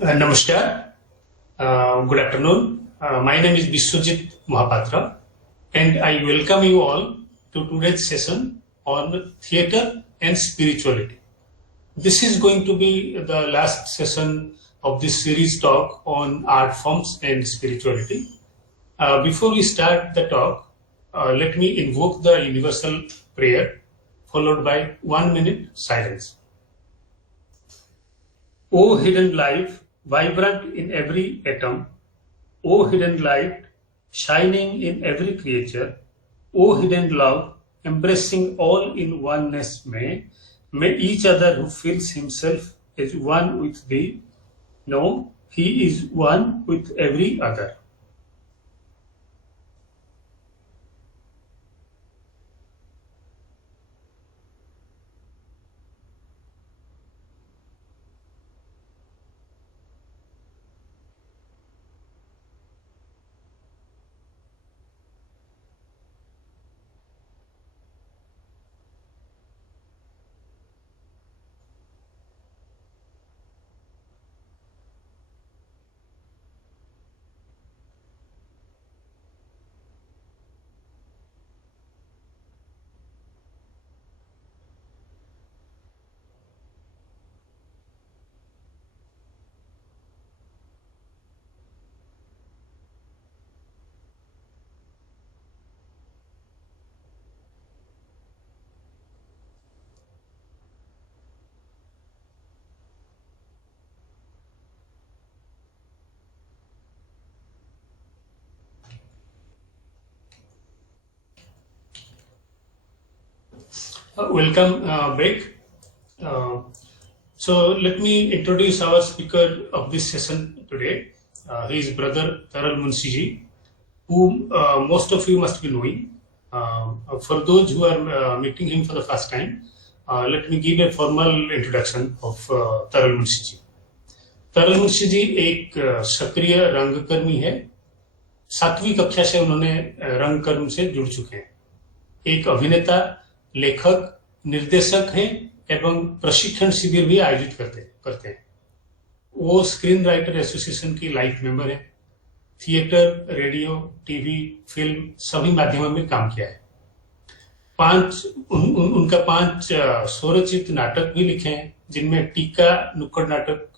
Namaskar. Good afternoon. My name is Biswajit Mahapatra, and I welcome you all to today's session on theatre and spirituality. This is going to be the last session of this series talk on art forms and spirituality. Before we start the talk, let me invoke the universal prayer followed by 1 minute silence. O hidden life, vibrant in every atom, O hidden light, shining in every creature, O hidden love, embracing all in oneness may each other who feels himself as one with thee, know he is one with every other. Welcome back. So let me introduce our speaker of this session today. He is Brother Taral Munshi, whom most of you must be knowing. For those who are meeting him for the first time, let me give a formal introduction of Taral Munshi. तरल मुंशी जी एक सक्रिय रंगकर्मी है। 7वीं कक्षा से उन्होंने रंगकर्म से जुड़ चुके हैं। एक अभिनेता, लेखक, निर्देशक हैं एवं प्रशिक्षण शिविर भी आयोजित करते हैं। वो स्क्रीन राइटर एसोसिएशन की लाइफ मेंबर है। थिएटर, रेडियो, टीवी, फिल्म सभी माध्यमों में काम किया है। उनका 5 स्वरचित नाटक भी लिखे हैं, जिनमें टीका नुक्कड़ नाटक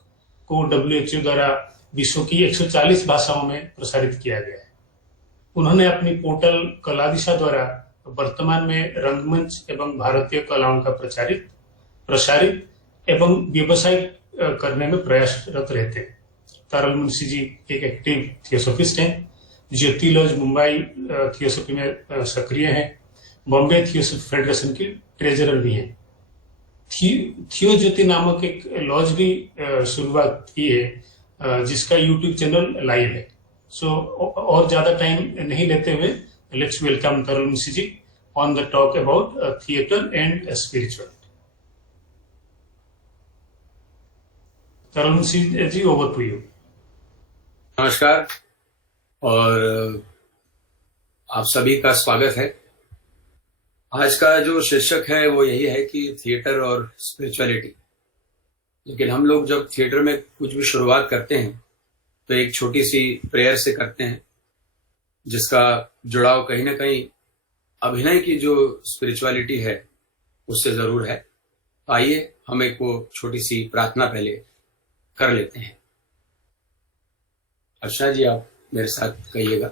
को WHO द्वारा विश्व की 140 भाषाओं में प्रसारित किया गया है। उन्होंने अपनी पोर्टल कला दिशा द्वारा वर्तमान में रंगमंच एवं भारतीय कलाओं का प्रसारित एवं व्यवसायिक करने में प्रयासरत रहते हैं। तारल मुंशी जी एक एक्टिव थियोसॉफिस्ट हैं। ज्योति लॉज मुंबई थियोसॉफी में सक्रिय हैं। बॉम्बे थियोसॉफी फेडरेशन की ट्रेजरर भी हैं। थियो ज्योति नामक एक लॉज भी शुरुआत की है, जिसका यूट्यूब चैनल लाइव है। सो और ज्यादा टाइम नहीं लेते हुए let's welcome Taral Munshi ji on the talk about theatre and spirituality. Taral Munshi ji, over to you. नमस्कार और आप सभी का स्वागत है। आज का जो शीर्षक है वो यही है कि थिएटर और स्पिरिचुअलिटी। लेकिन हम लोग जब थिएटर में कुछ भी शुरुआत करते हैं तो एक छोटी सी प्रेयर से करते हैं, जिसका जुड़ाव कहीं ना कहीं अभिनय की जो स्पिरिचुअलिटी है उससे जरूर है। आइए हम एक वो छोटी सी प्रार्थना पहले कर लेते हैं। अर्चना जी, आप मेरे साथ कहिएगा।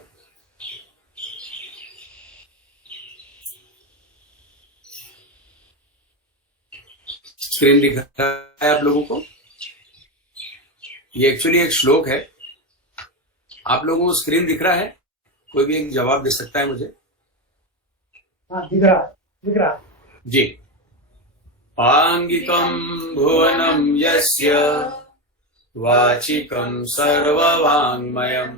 स्क्रीन दिख रहा है आप लोगों को? ये एक्चुअली एक श्लोक है। आप लोगों को स्क्रीन दिख रहा है? कोई भी एक जवाब दे सकता है मुझे? हाँ, दिख रहा जी। आंगिकं भुवनं यस्य वाचिकं सर्ववाङ्मयम्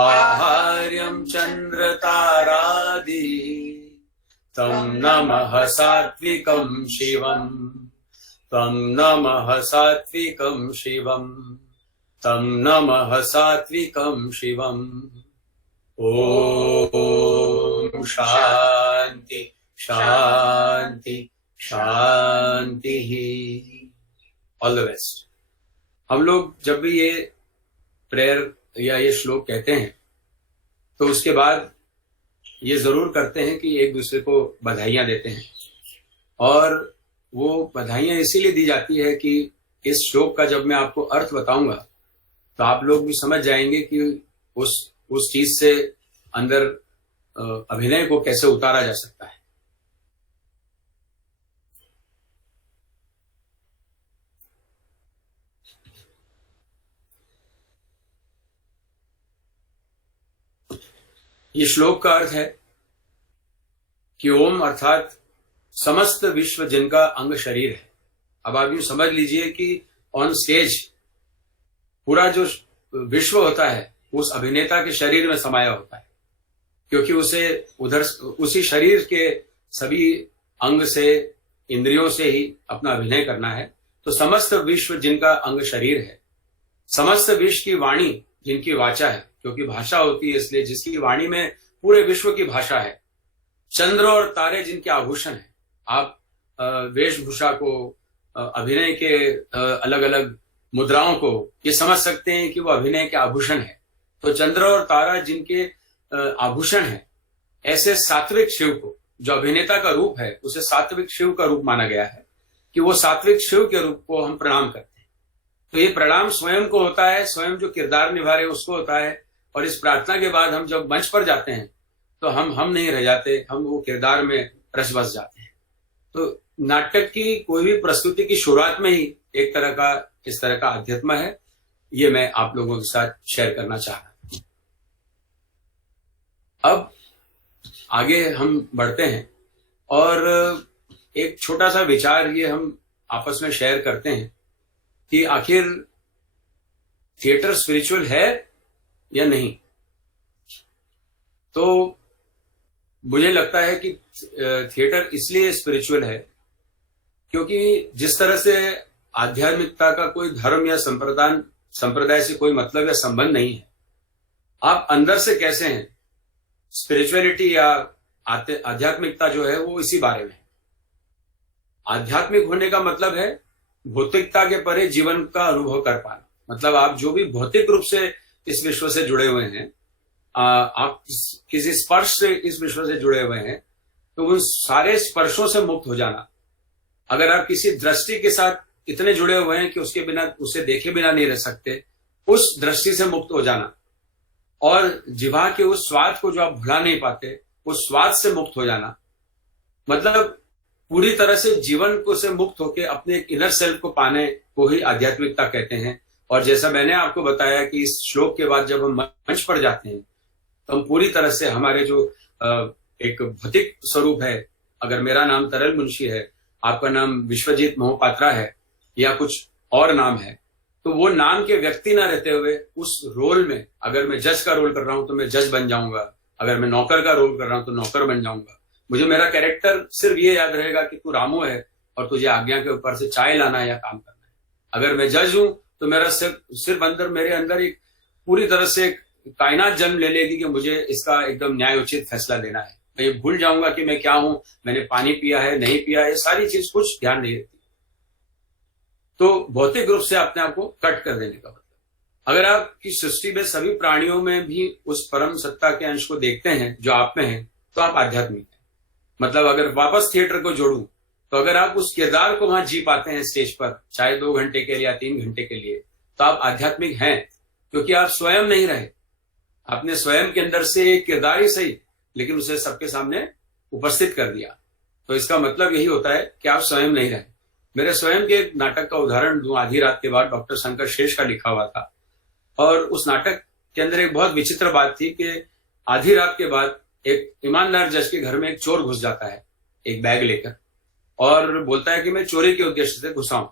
आहार्यं चन्द्रतारादि तं नमः सात्विकं शिवम् तं नमः सात्विकं शिवम् तं नमः सात्विकं शिवम्। ओम शांति शांति शांति। All the best. हम लोग जब भी ये प्रेयर या ये श्लोक कहते हैं तो उसके बाद ये जरूर करते हैं कि एक दूसरे को बधाइयां देते हैं, और वो बधाइयां इसीलिए दी जाती है कि इस श्लोक का जब मैं आपको अर्थ बताऊंगा तो आप लोग भी समझ जाएंगे कि उस चीज से अंदर अभिनय को कैसे उतारा जा सकता है। ये श्लोक का अर्थ है कि ओम अर्थात समस्त विश्व जिनका अंग शरीर है। अब आप यूं समझ लीजिए कि ऑन स्टेज पूरा जो विश्व होता है उस अभिनेता के शरीर में समाया होता है, क्योंकि उसे उधर उसी शरीर के सभी अंग से, इंद्रियों से ही अपना अभिनय करना है। तो समस्त विश्व जिनका अंग शरीर है, समस्त विश्व की वाणी जिनकी वाचा है, क्योंकि भाषा होती है इसलिए जिसकी वाणी में पूरे विश्व की भाषा है, चंद्र और तारे जिनके आभूषण है। आप वेशभूषा को, अभिनय के अलग अलग मुद्राओं को ये समझ सकते हैं कि वो अभिनय के आभूषण है। तो चंद्र और तारा जिनके आभूषण है, ऐसे सात्विक शिव को, जो अभिनेता का रूप है उसे सात्विक शिव का रूप माना गया है कि वो सात्विक शिव के रूप को हम प्रणाम करते हैं। तो ये प्रणाम स्वयं को होता है, स्वयं जो किरदार निभा रहे उसको होता है। और इस प्रार्थना के बाद हम जब मंच पर जाते हैं तो हम नहीं रह जाते, हम वो किरदार में रस बस जाते हैं। तो नाटक की कोई भी प्रस्तुति की शुरुआत में ही एक तरह का इस तरह का अध्यात्म है, ये मैं आप लोगों के साथ शेयर करना चाह रहा हूं। अब आगे हम बढ़ते हैं और एक छोटा सा विचार ये हम आपस में शेयर करते हैं कि आखिर थिएटर स्पिरिचुअल है या नहीं। तो मुझे लगता है कि थिएटर इसलिए स्पिरिचुअल है क्योंकि जिस तरह से आध्यात्मिकता का कोई धर्म या संप्रदाय से कोई मतलब या संबंध नहीं है, आप अंदर से कैसे हैं, स्पिरिचुअलिटी या आध्यात्मिकता जो है वो इसी बारे में है। आध्यात्मिक होने का मतलब है भौतिकता के परे जीवन का अनुभव कर पाना। मतलब आप जो भी भौतिक रूप से इस विश्व से जुड़े हुए हैं, आप किसी स्पर्श से इस विश्व से जुड़े हुए हैं, तो उन सारे स्पर्शों से मुक्त हो जाना। अगर आप किसी दृष्टि के साथ इतने जुड़े हुए हैं कि उसके बिना, उसे देखे बिना नहीं रह सकते, उस दृष्टि से मुक्त हो जाना। और जिह्वा के उस स्वाद को जो आप भुला नहीं पाते, उस स्वाद से मुक्त हो जाना। मतलब पूरी तरह से जीवन को से मुक्त होकर अपने इनर सेल्फ को पाने को ही आध्यात्मिकता कहते हैं। और जैसा मैंने आपको बताया कि इस श्लोक के बाद जब हम मंच पर जाते हैं तो हम पूरी तरह से हमारे जो एक भौतिक स्वरूप है, अगर मेरा नाम तरल मुंशी है, आपका नाम विश्वजीत मोहपात्रा है या कुछ और नाम है, तो वो नाम के व्यक्ति ना रहते हुए उस रोल में, अगर मैं जज का रोल कर रहा हूं तो मैं जज बन जाऊंगा, अगर मैं नौकर का रोल कर रहा हूं तो नौकर बन जाऊंगा। मुझे मेरा कैरेक्टर सिर्फ ये याद रहेगा कि तू रामू है और तुझे आज्ञा के ऊपर से चाय लाना है या काम करना है। अगर मैं जज हूं तो मेरा सिर्फ अंदर, मेरे अंदर एक पूरी तरह से कायनात जन्म ले लेगी कि मुझे इसका एकदम न्यायोचित फैसला लेना है। मैं ये भूल जाऊंगा कि मैं क्या हूं, मैंने पानी पिया है नहीं पिया, ये सारी चीज कुछ ध्यान नहीं रहती। तो भौतिक रूप से अपने आप को कट कर देने का मतलब, अगर आपकी सृष्टि में सभी प्राणियों में भी उस परम सत्ता के अंश को देखते हैं जो आप में है, तो आप आध्यात्मिक हैं। मतलब अगर वापस थिएटर को जोड़ूं तो अगर आप उस किरदार को वहां जी पाते हैं स्टेज पर, चाहे 2 घंटे के लिए या 3 घंटे के लिए, तो आप आध्यात्मिक हैं, क्योंकि आप स्वयं नहीं रहे। आपने स्वयं के अंदर से एक किरदार ही सही, लेकिन उसे सबके सामने उपस्थित कर दिया। तो इसका मतलब यही होता है कि आप स्वयं नहीं रहे। मेरे स्वयं के एक नाटक का उदाहरण दूं, आधी रात के बाद, डॉक्टर शंकर शेष का लिखा हुआ था। और उस नाटक के अंदर एक बहुत विचित्र बात थी कि आधी रात के बाद एक ईमानदार जज के घर में एक चोर घुस जाता है एक बैग लेकर और बोलता है कि मैं चोरी के उद्देश्य से घुसा हूं।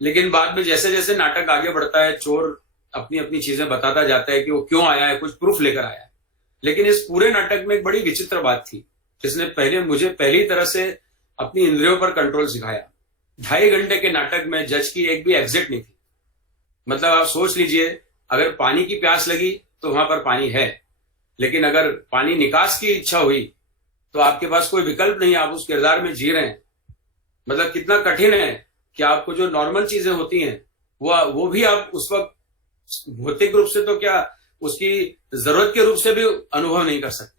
लेकिन बाद में जैसे जैसे नाटक आगे बढ़ता है, चोर अपनी अपनी चीजें बताता जाता है कि वो क्यों आया है, कुछ प्रूफ लेकर आया है। लेकिन इस पूरे नाटक में एक बड़ी विचित्र बात थी जिसने मुझे पहली तरह से अपनी इंद्रियों पर कंट्रोल सिखाया। 2.5 घंटे के नाटक में जज की एक भी एग्जिट नहीं थी। मतलब आप सोच लीजिए, अगर पानी की प्यास लगी तो वहां पर पानी है, लेकिन अगर पानी निकास की इच्छा हुई तो आपके पास कोई विकल्प नहीं, आप उस किरदार में जी रहे हैं। मतलब कितना कठिन है कि आपको जो नॉर्मल चीजें होती हैं, वो भी आप उस वक्त भौतिक रूप से तो क्या, उसकी जरूरत के रूप से भी अनुभव नहीं कर सकते।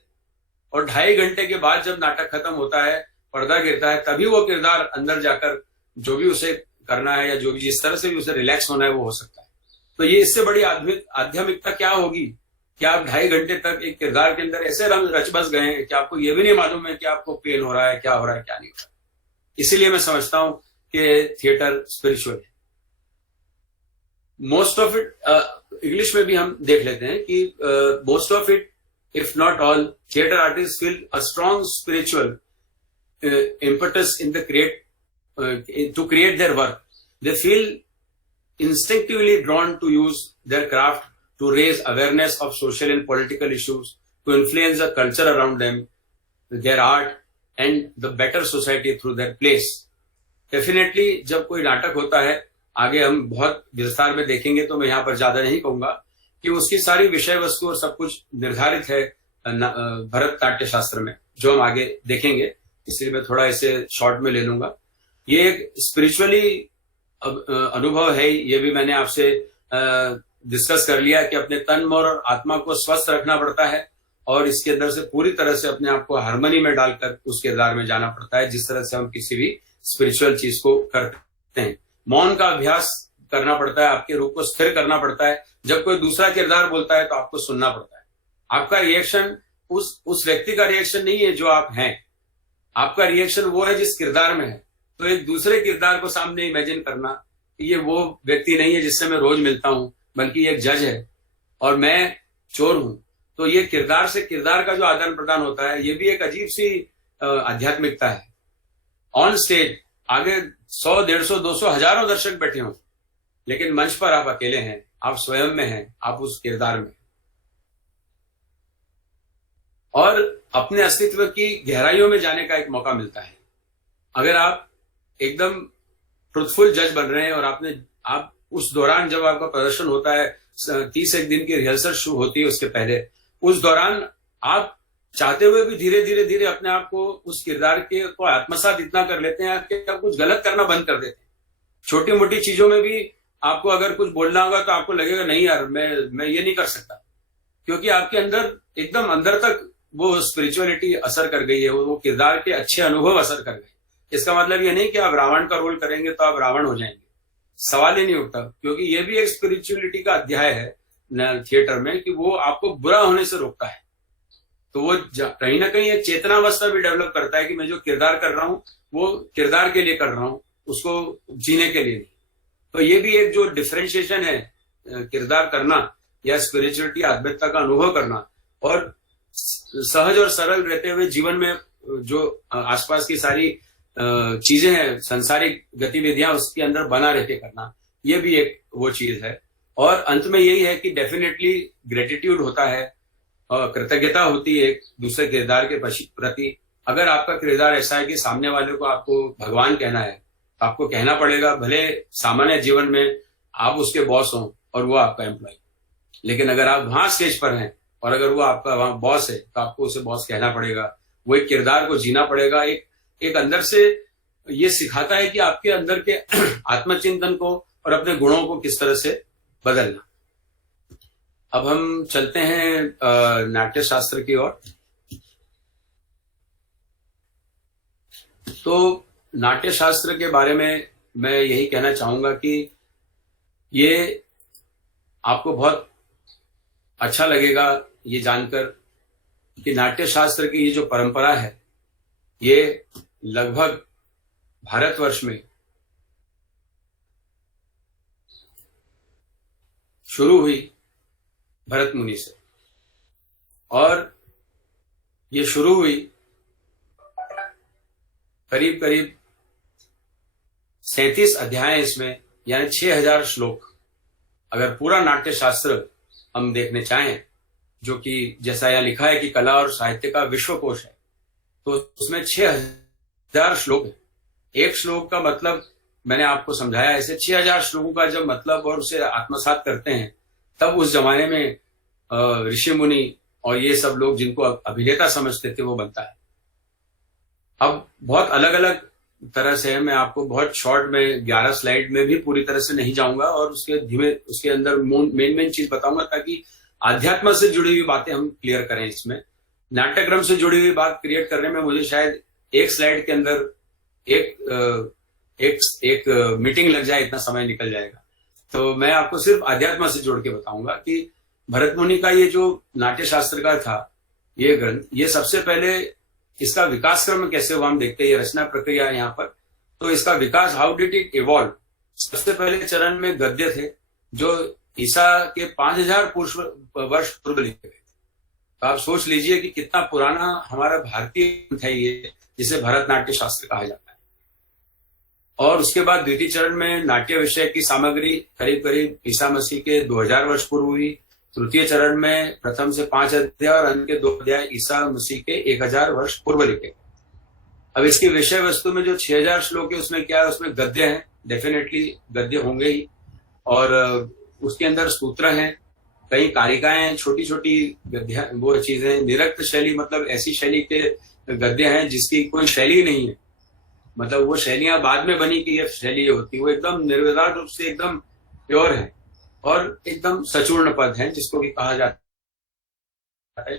और 2.5 घंटे के बाद जब नाटक खत्म होता है, पर्दा गिरता है, तभी वो किरदार अंदर जाकर जो भी उसे करना है या जो भी जिस तरह से भी उसे रिलैक्स होना है वो हो सकता है। तो ये इससे बड़ी आध्यात्मिकता क्या होगी कि आप 2.5 घंटे तक एक किरदार के अंदर ऐसे रच बस गए हैं कि आपको ये भी नहीं मालूम है कि आपको पेन हो रहा है, क्या हो रहा है, क्या नहीं हो रहा है। इसीलिए मैं समझता हूं कि थिएटर स्पिरिचुअल है। मोस्ट ऑफ इट, इंग्लिश में भी हम देख लेते हैं कि most of it, if not all, theater artists feel a strong spiritual impetus in the to create their work. They feel instinctively drawn to use their craft to raise awareness of social and political issues, to influence the culture around them, their art, and the better society through their plays. Definitely, जब कोई नाटक होता है, आगे हम बहुत विस्तार में देखेंगे, तो मैं यहाँ पर ज्यादा नहीं कहूंगा कि उसकी सारी विषय वस्तु और सब कुछ निर्धारित है भरतनाट्य शास्त्र में, जो हम आगे देखेंगे, इसलिए मैं थोड़ा इसे शॉर्ट में ले लूंगा। ये एक स्पिरिचुअली अनुभव है, ये भी मैंने आपसे डिस्कस कर लिया कि अपने तन मन और आत्मा को स्वस्थ रखना पड़ता है और इसके अंदर से पूरी तरह से अपने आप को हार्मनी में डालकर उस किरदार में जाना पड़ता है, जिस तरह से हम किसी भी स्पिरिचुअल चीज को करते हैं। मौन का अभ्यास करना पड़ता है, आपके रूप को स्थिर करना पड़ता है। जब कोई दूसरा किरदार बोलता है तो आपको सुनना पड़ता है। आपका रिएक्शन उस व्यक्ति का रिएक्शन नहीं है जो आप हैं, आपका रिएक्शन वो है जिस किरदार में है। तो एक दूसरे किरदार को सामने इमेजिन करना कि ये वो व्यक्ति नहीं है जिससे मैं रोज मिलता हूं, बल्कि एक जज है और मैं चोर हूं। तो ये किरदार से किरदार का जो आदान प्रदान होता है, ये भी एक अजीब सी आध्यात्मिकता है। ऑन स्टेज आगे 100, 150, 200, हजारों दर्शक बैठे हों, लेकिन मंच पर आप अकेले हैं, आप स्वयं में हैं, आप उस किरदार में, और अपने अस्तित्व की गहराइयों में जाने का एक मौका मिलता है। अगर आप एकदम ट्रुथफुल जज बन रहे हैं और आप उस दौरान जब आपका प्रदर्शन होता है, 30 दिन की रिहर्सल शुरू होती है, उसके पहले उस दौरान आप चाहते हुए भी धीरे धीरे अपने आप को उस किरदार के को आत्मसात इतना कर लेते हैं कि आप कुछ गलत करना बंद कर देते हैं। छोटी मोटी चीजों में भी आपको अगर कुछ बोलना होगा तो आपको लगेगा नहीं यार, मैं ये नहीं कर सकता, क्योंकि आपके अंदर एकदम अंदर तक वो स्पिरिचुअलिटी असर कर गई है, वो किरदार के अच्छे अनुभव असर कर गए। इसका मतलब ये नहीं कि आप रावण का रोल करेंगे तो आप रावण हो जाएंगे, सवाल ही नहीं उठता, क्योंकि ये भी एक स्पिरिचुअलिटी का अध्याय है थिएटर में कि वो आपको बुरा होने से रोकता है। तो वो कहीं ना कहीं एक चेतनावस्था भी डेवलप करता है कि मैं जो किरदार कर रहा हूं वो किरदार के लिए कर रहा हूं, उसको जीने के लिए नहीं। तो ये भी एक जो डिफरेंशिएशन है किरदार करना या स्पिरिचुअलिटी आध्यात्मिकता का अनुभव करना और सहज और सरल रहते हुए जीवन में जो आसपास की सारी चीजें हैं, सांसारिक गतिविधियां उसके अंदर बना रहते करना, ये भी एक वो चीज है। और अंत में यही है कि डेफिनेटली ग्रेटिट्यूड होता है, कृतज्ञता होती है एक दूसरे किरदार के प्रति। अगर आपका किरदार ऐसा है कि सामने वाले को आपको भगवान कहना है, तो आपको कहना पड़ेगा, भले सामान्य जीवन में आप उसके बॉस हों और वो आपका एम्प्लॉय, लेकिन अगर आप वहां स्टेज पर हैं और अगर वो आपका वहां बॉस है तो आपको उसे बॉस कहना पड़ेगा, वो एक किरदार को जीना पड़ेगा। एक अंदर से ये सिखाता है कि आपके अंदर के आत्मचिंतन को और अपने गुणों को किस तरह से बदलना। अब हम चलते हैं नाट्य शास्त्र की ओर। तो नाट्य शास्त्र के बारे में मैं यही कहना चाहूंगा कि ये आपको बहुत अच्छा लगेगा ये जानकर कि नाट्य शास्त्र की ये जो परंपरा है, ये लगभग भारतवर्ष में शुरू हुई भरत मुनि से, और ये शुरू हुई करीब करीब 37 अध्याय इसमें, यानी 6000 श्लोक। अगर पूरा नाट्य शास्त्र हम देखने चाहें, जो कि जैसा यहां लिखा है कि कला और साहित्य का विश्वकोश है, तो उसमें 6000 श्लोक है। एक श्लोक का मतलब मैंने आपको समझाया। ऐसे 6000 श्लोकों का जब मतलब और उसे आत्मसात करते हैं, तब उस जमाने में ऋषि मुनि और ये सब लोग जिनको अभिनेता समझते थे वो बनता है। अब बहुत अलग अलग तरह से है। मैं आपको बहुत शॉर्ट में 11 स्लाइड में भी पूरी तरह से नहीं जाऊंगा और उसके अंदर मेन चीज बताऊंगा ताकि आध्यात्म से जुड़ी हुई बातें हम क्लियर करें। इसमें नाट्यक्रम से जुड़ी हुई बात क्रिएट करने में मुझे शायद एक स्लाइड के अंदर एक मीटिंग लग जाए, इतना समय निकल जाएगा। तो मैं आपको सिर्फ अध्यात्म से जोड़ के बताऊंगा कि भरत मुनि का ये जो नाट्य शास्त्र का था ये ग्रंथ, ये सबसे पहले इसका विकास क्रम कैसे हुआ हम देखते हैं। ये रचना प्रक्रिया है यहाँ पर। तो इसका विकास, हाउ डिड इट इवॉल्व। सबसे पहले चरण में गद्य थे जो ईसा के 5000 वर्ष पूर्व लिखे गए थे। तो आप सोच लीजिए कि कितना पुराना हमारा भारतीय ग्रंथ है ये, जिसे भरतनाट्य शास्त्र कहा जाता है। और उसके बाद द्वितीय चरण में नाट्य विषय की सामग्री करीब करीब ईसा मसीह के 2000 वर्ष पूर्व हुई। तृतीय चरण में प्रथम से 5 अध्याय और अंत के 2 अध्याय ईसा मसीह के 1000 वर्ष पूर्व लिखे। अब इसकी विषय वस्तु में जो 6000 श्लोक है उसमें क्या है, उसमें गद्य है, डेफिनेटली गद्य होंगे ही। और उसके अंदर सूत्र हैं, कई कारिकाएं हैं, छोटी छोटी गद्य वो चीजें। निरक्त शैली मतलब ऐसी शैली के गद्य हैं जिसकी कोई शैली नहीं है, मतलब वो शैलियां बाद में बनी कि ये शैली होती है। वो एकदम निर्विवाद रूप से एकदम प्योर है और एकदम सचूर्ण पद है, जिसको भी कहा जाता है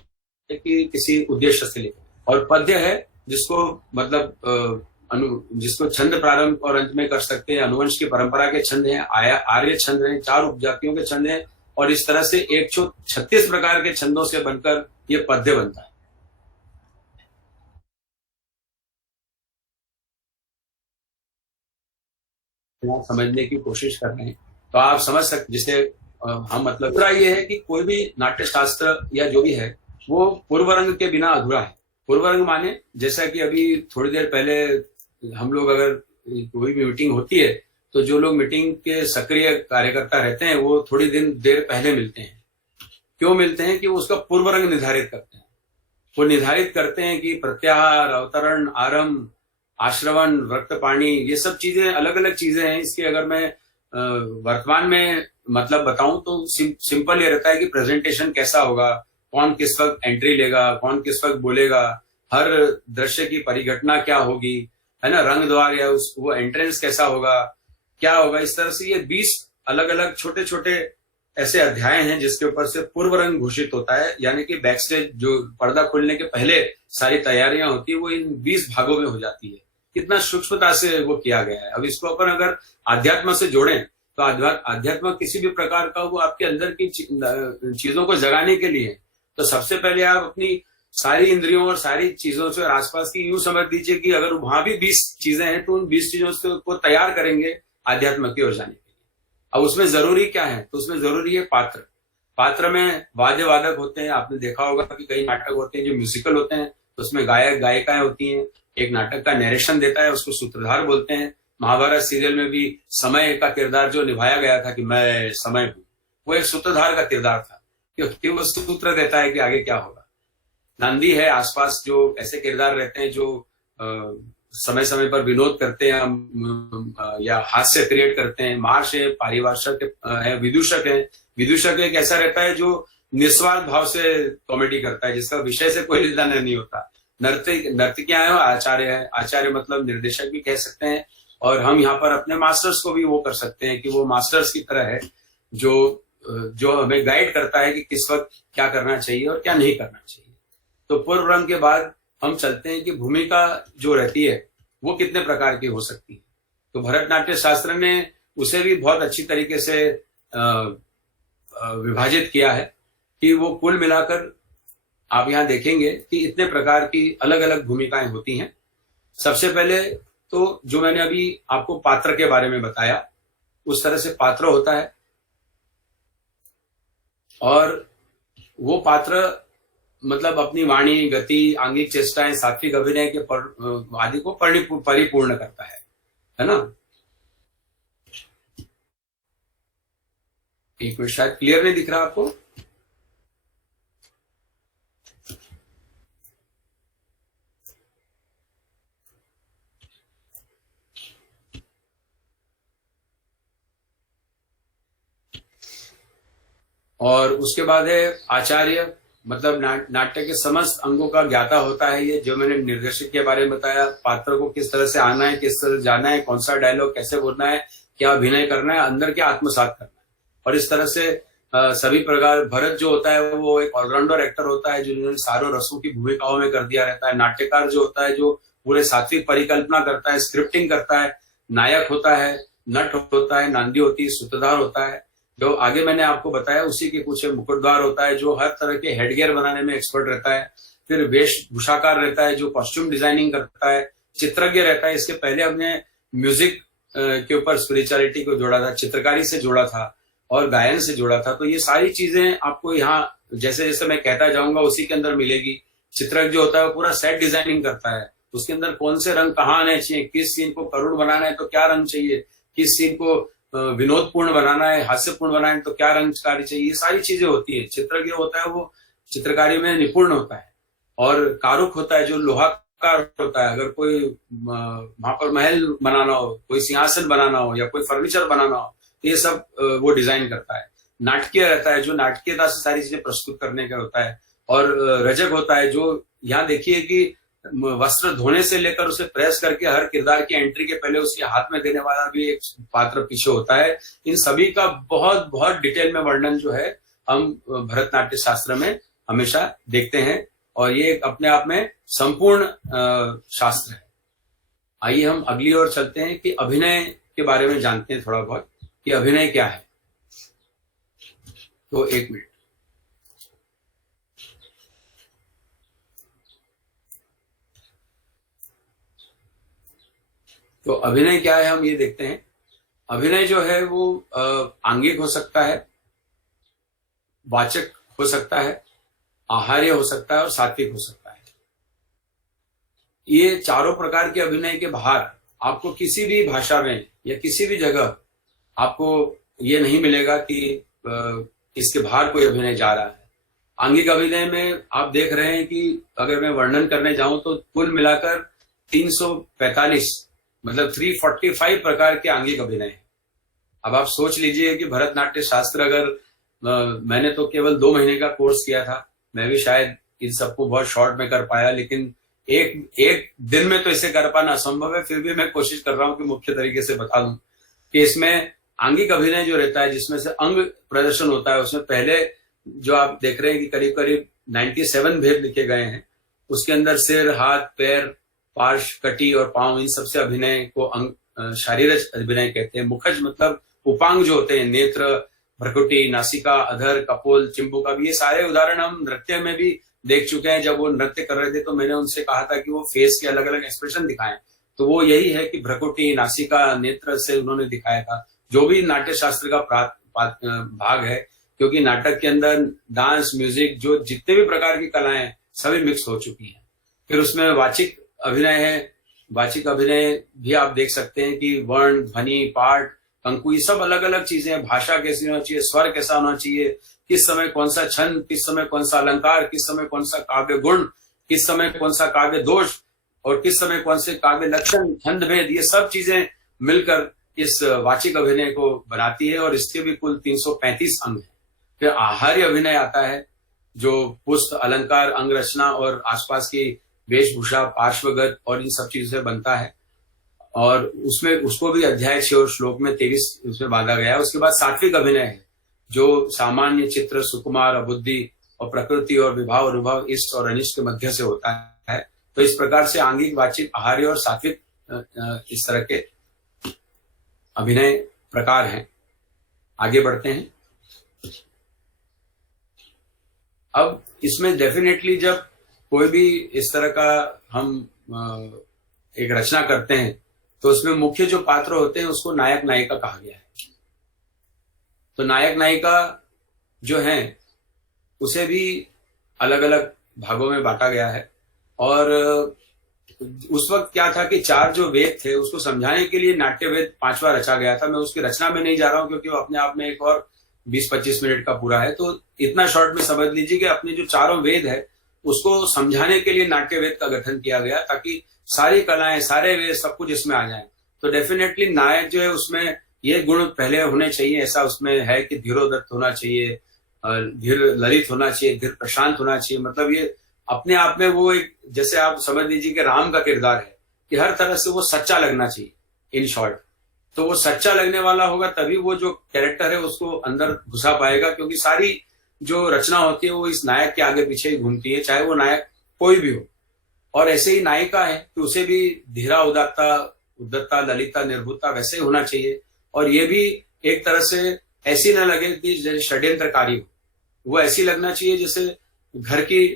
कि किसी उद्देश्य से लिखे। और पद्य है जिसको मतलब जिसको छंद प्रारंभ और अंत में कर सकते हैं। अनुवंश की परंपरा के छंद हैं, आर्य छंद हैं, 4 उपजातियों के छंद हैं और इस तरह से 136 प्रकार के छंदों से बनकर ये पद्य बनता है। समझने की कोशिश कर रहे हैं तो आप समझ सकते, जिसे हम मतलब दूसरा ये है कि कोई भी नाट्य शास्त्र या जो भी है वो पूर्व रंग के बिना अधूरा है। पूर्व रंग माने जैसा कि अभी थोड़ी देर पहले हम लोग अगर कोई भी मीटिंग होती है तो जो लोग मीटिंग के सक्रिय कार्यकर्ता रहते हैं वो थोड़ी देर पहले मिलते हैं। क्यों मिलते हैं? कि वो उसका पूर्व रंग निर्धारित करते हैं। वो निर्धारित करते हैं कि प्रत्याहार, अवतरण, आरंभ, आश्रवण, वृत्तपाणी, ये सब चीजें अलग अलग चीजें हैं। इसके अगर मैं वर्तमान में मतलब बताऊं तो सिंपल ये रहता है कि प्रेजेंटेशन कैसा होगा, कौन किस वक्त एंट्री लेगा, कौन किस वक्त बोलेगा, हर दृश्य की परिघटना क्या होगी, है ना, रंग द्वार या वो एंट्रेंस कैसा होगा, क्या होगा। इस तरह से ये 20 अलग अलग छोटे छोटे ऐसे अध्याय हैं जिसके ऊपर से पूर्व रंग घोषित होता है। यानी कि बैक स्टेज जो पर्दा खुलने के पहले सारी तैयारियां होती है वो इन 20 भागों में हो जाती है। कितना सूक्ष्मता से वो किया गया है। अब इसको अपन अगर आध्यात्म से जोड़ें तो आध्यात्म किसी भी प्रकार का वो आपके अंदर की चीजों को जगाने के लिए। तो सबसे पहले आप अपनी सारी इंद्रियों और सारी चीजों से और आसपास की यूं समझ लीजिए कि अगर वहां भी 20 चीजें हैं तो उन 20 चीजों से को तैयार करेंगे आध्यात्म की ओर जाने के लिए। अब उसमें जरूरी क्या है? तो उसमें जरूरी है पात्र। पात्र में वाद्य वादक होते हैं। आपने देखा होगा कि कई नाटक होते हैं जो म्यूजिकल होते हैं तो उसमें गायक गायिकाएं होती हैं। एक नाटक का नरेशन देता है, उसको सूत्रधार बोलते हैं। महाभारत सीरियल में भी समय का किरदार जो निभाया गया था कि मैं समय हूं, वो एक सूत्रधार का किरदार था क्योंकि वो सूत्र देता है कि आगे क्या होगा। नंदी है, आसपास जो ऐसे किरदार रहते हैं जो समय समय पर विनोद करते हैं या हास्य क्रिएट करते हैं। मार्श है, पारिभाषक है, विदूषक है। विदूषक एक ऐसा रहता है जो निस्वार्थ भाव से कॉमेडी करता है, जिसका विषय से कोई लेना नहीं होता। नर्तकियां है, आचार्य है। आचार्य मतलब निर्देशक भी कह सकते हैं। और हम यहाँ पर अपने मास्टर्स को भी वो कर सकते हैं कि वो मास्टर्स की तरह है जो हमें गाइड करता है कि किस वक्त क्या करना चाहिए और क्या नहीं करना चाहिए। तो पूर्व रंग के बाद हम चलते हैं कि भूमिका जो रहती है वो कितने प्रकार की हो सकती है। तो भरतनाट्य शास्त्र ने उसे भी बहुत अच्छी तरीके से विभाजित किया है कि वो कुल मिलाकर आप यहाँ देखेंगे कि इतने प्रकार की अलग अलग भूमिकाएं होती हैं। सबसे पहले तो जो मैंने अभी आपको पात्र के बारे में बताया उस तरह से पात्र होता है और वो पात्र मतलब अपनी वाणी, गति, आंगिक चेष्टाएं, सात्विक अभिनय के आदि को परिपूर्ण करता है ना। एक मिनट, शायद क्लियर नहीं दिख रहा आपको। और उसके बाद है आचार्य। मतलब नाट्य के समस्त अंगों का ज्ञाता होता है ये। जो मैंने निर्देशक के बारे में बताया, पात्र को किस तरह से आना है, किस तरह से जाना है, कौन सा डायलॉग कैसे बोलना है, क्या अभिनय करना है, अंदर क्या आत्मसात करना है, और इस तरह से सभी प्रकार। भरत जो होता है वो एक ऑलराउंडर एक्टर होता है, जिन्होंने सारों रसों की भूमिकाओं में कर दिया रहता है। नाट्यकार जो होता है, जो पूरे सात्विक परिकल्पना करता है, स्क्रिप्टिंग करता है, नायक होता है, नट होता है, नांदी होती है, सूत्रधार होता है, जो आगे मैंने आपको बताया उसी के कुछ मुकुटद्वार होता है, जो हर तरह के हेडगियर बनाने में एक्सपर्ट रहता है। फिर वेशभूषाकार रहता है, जो कॉस्ट्यूम डिजाइनिंग करता है। चित्रज्ञ रहता है, इसके पहले हमने म्यूजिक के ऊपर स्पिरिचुअलिटी को जोड़ा था, चित्रकारी से जोड़ा था और गायन से जोड़ा था। तो ये सारी चीजें आपको यहाँ जैसे जैसे मैं कहता जाऊंगा उसी के अंदर मिलेगी। चित्रज्ञ जो होता है वो पूरा सेट डिजाइनिंग करता है, उसके अंदर कौन से रंग कहाँ आने चाहिए, किस सीन को करुण बनाना है तो क्या रंग चाहिए, किस सीन को विनोदपूर्ण बनाना है, हास्यपूर्ण बनाना है तो क्या रंगकारी चाहिए, ये सारी चीजें होती है। चित्रज्ञ होता है वो चित्रकारी में निपुण होता है। और कारुक होता है जो लोहाकार होता है, अगर कोई वहां पर महल बनाना हो, कोई सिंहासन बनाना हो या कोई फर्नीचर बनाना हो, ये सब वो डिजाइन करता है। नाटकीय रहता है, जो नाटकीयता से सारी चीजें प्रस्तुत करने का होता है। और रजक होता है, जो यहाँ देखिए कि वस्त्र धोने से लेकर उसे प्रेस करके हर किरदार की एंट्री के पहले उसके हाथ में देने वाला भी एक पात्र पीछे होता है। इन सभी का बहुत बहुत डिटेल में वर्णन जो है हम भरतनाट्य शास्त्र में हमेशा देखते हैं, और ये अपने आप में संपूर्ण शास्त्र है। आइए हम अगली ओर चलते हैं कि अभिनय के बारे में जानते हैं थोड़ा बहुत कि अभिनय क्या है। तो एक मिनट। तो अभिनय क्या है हम ये देखते हैं। अभिनय जो है वो आंगिक हो सकता है, वाचक हो सकता है, आहार्य हो सकता है और सात्विक हो सकता है। ये चारों प्रकार के अभिनय के बाहर आपको किसी भी भाषा में या किसी भी जगह आपको ये नहीं मिलेगा कि इसके बाहर कोई अभिनय जा रहा है। आंगिक अभिनय में आप देख रहे हैं कि अगर मैं वर्णन करने जाऊं तो कुल मिलाकर 345 मतलब 345 प्रकार के आंगिक अभिनय हैं। अब आप सोच लीजिए कि भरतनाट्य शास्त्र अगर मैंने तो केवल 2 महीने का कोर्स किया था, मैं भी शायद इन सबको बहुत शॉर्ट में कर पाया, लेकिन एक दिन में तो इसे कर पाना असंभव है। फिर भी मैं कोशिश कर रहा हूं कि मुख्य तरीके से बता दूं कि इसमें आंगिक अभिनय जो रहता है, जिसमें से अंग प्रदर्शन होता है, उसमें पहले जो आप देख रहे हैं कि करीब करीब 97 भेद लिखे गए हैं। उसके अंदर सिर, हाथ, पैर, पार्श्व, कटी और पांव, इन सबसे अभिनय को अंग शारीरिक अभिनय कहते हैं। मुखज मतलब उपांग जो होते हैं, नेत्र, भ्रकुटी, नासिका, अधर, कपोल, चिंबुक, ये सारे उदाहरण हम नृत्य में भी देख चुके हैं। जब वो नृत्य कर रहे थे तो मैंने उनसे कहा था कि वो फेस के अलग अलग एक्सप्रेशन दिखाएं, तो वो यही है कि भ्रकुटी, नासिका, नेत्र से उन्होंने दिखाया था। जो भी नाट्य शास्त्र का भाग है, क्योंकि नाटक के अंदर डांस, म्यूजिक, जो जितने भी प्रकार की कलाएं सभी मिक्स हो चुकी हैं। फिर उसमें वाचिक अभिनय है। वाचिक अभिनय भी आप देख सकते हैं कि वर्ण, ध्वनि, पाठ, कंकु, ये सब अलग अलग चीजें हैं। भाषा कैसी होना चाहिए, स्वर कैसा होना चाहिए, किस समय कौन सा छंद, किस समय कौन सा अलंकार, किस समय कौन सा काव्य गुण, किस समय कौन सा काव्य दोष और किस समय कौन से काव्य लक्षण, छंद भेद, ये सब चीजें मिलकर इस वाचिक अभिनय को बनाती है। और इसके भी कुल 335 अंग हैं। फिर आहार्य अभिनय आता है, जो पुष्प, अलंकार, अंग रचना और आसपास की वेशभूषा, पार्श्वगत और इन सब चीजों से बनता है। और उसमें उसको भी अध्याय 6 और श्लोक में 23 उसमें बांधा गया है। उसके बाद सात्विक अभिनय है, जो सामान्य, चित्र, सुकुमार, अबुद्धि और प्रकृति और विभाव, अनुभव, इष्ट और अनिष्ट के मध्य से होता है। तो इस प्रकार से आंगिक, वाचिक, आहार्य और सात्विक इस तरह के अभिनय प्रकार हैं। आगे बढ़ते हैं। अब इसमें डेफिनेटली जब कोई भी इस तरह का हम एक रचना करते हैं तो उसमें मुख्य जो पात्र होते हैं उसको नायक नायिका कहा गया है। तो नायक नायिका जो है उसे भी अलग अलग भागों में बांटा गया है। और उस वक्त क्या था कि 4 जो वेद थे उसको समझाने के लिए नाट्य वेद 5वां रचा गया था। मैं उसकी रचना में नहीं जा रहा हूं क्योंकि वो अपने आप में एक और 20-25 मिनट का पूरा है। तो इतना शॉर्ट में समझ लीजिए कि अपने जो 4 वेद है उसको समझाने के लिए नाट्य वेद का गठन किया गया, ताकि सारी कलाएं, सारे वेद, सब कुछ इसमें आ जाए। तो डेफिनेटली नायक जो है उसमें ये गुण पहले होने चाहिए। ऐसा उसमें है कि धीरोदत्त होना चाहिए, धीर ललित होना चाहिए, धीर प्रशांत होना चाहिए। मतलब ये अपने आप में वो एक, जैसे आप समझ लीजिए कि राम का किरदार है कि हर तरह से वो सच्चा लगना चाहिए इन शॉर्ट। तो वो सच्चा लगने वाला होगा तभी वो जो कैरेक्टर है उसको अंदर घुसा पाएगा, क्योंकि सारी जो रचना होती है वो इस नायक के आगे पीछे ही घूमती है, चाहे वो नायक कोई भी हो। और ऐसे ही नायिका है कि उसे भी धीरा उदात्ता, उद्धता, ललिता, निर्भुता वैसे ही होना चाहिए। और ये भी एक तरह से ऐसी न लगे कि जैसे षड्यंत्रकारी हो, वो ऐसी लगना चाहिए जैसे घर की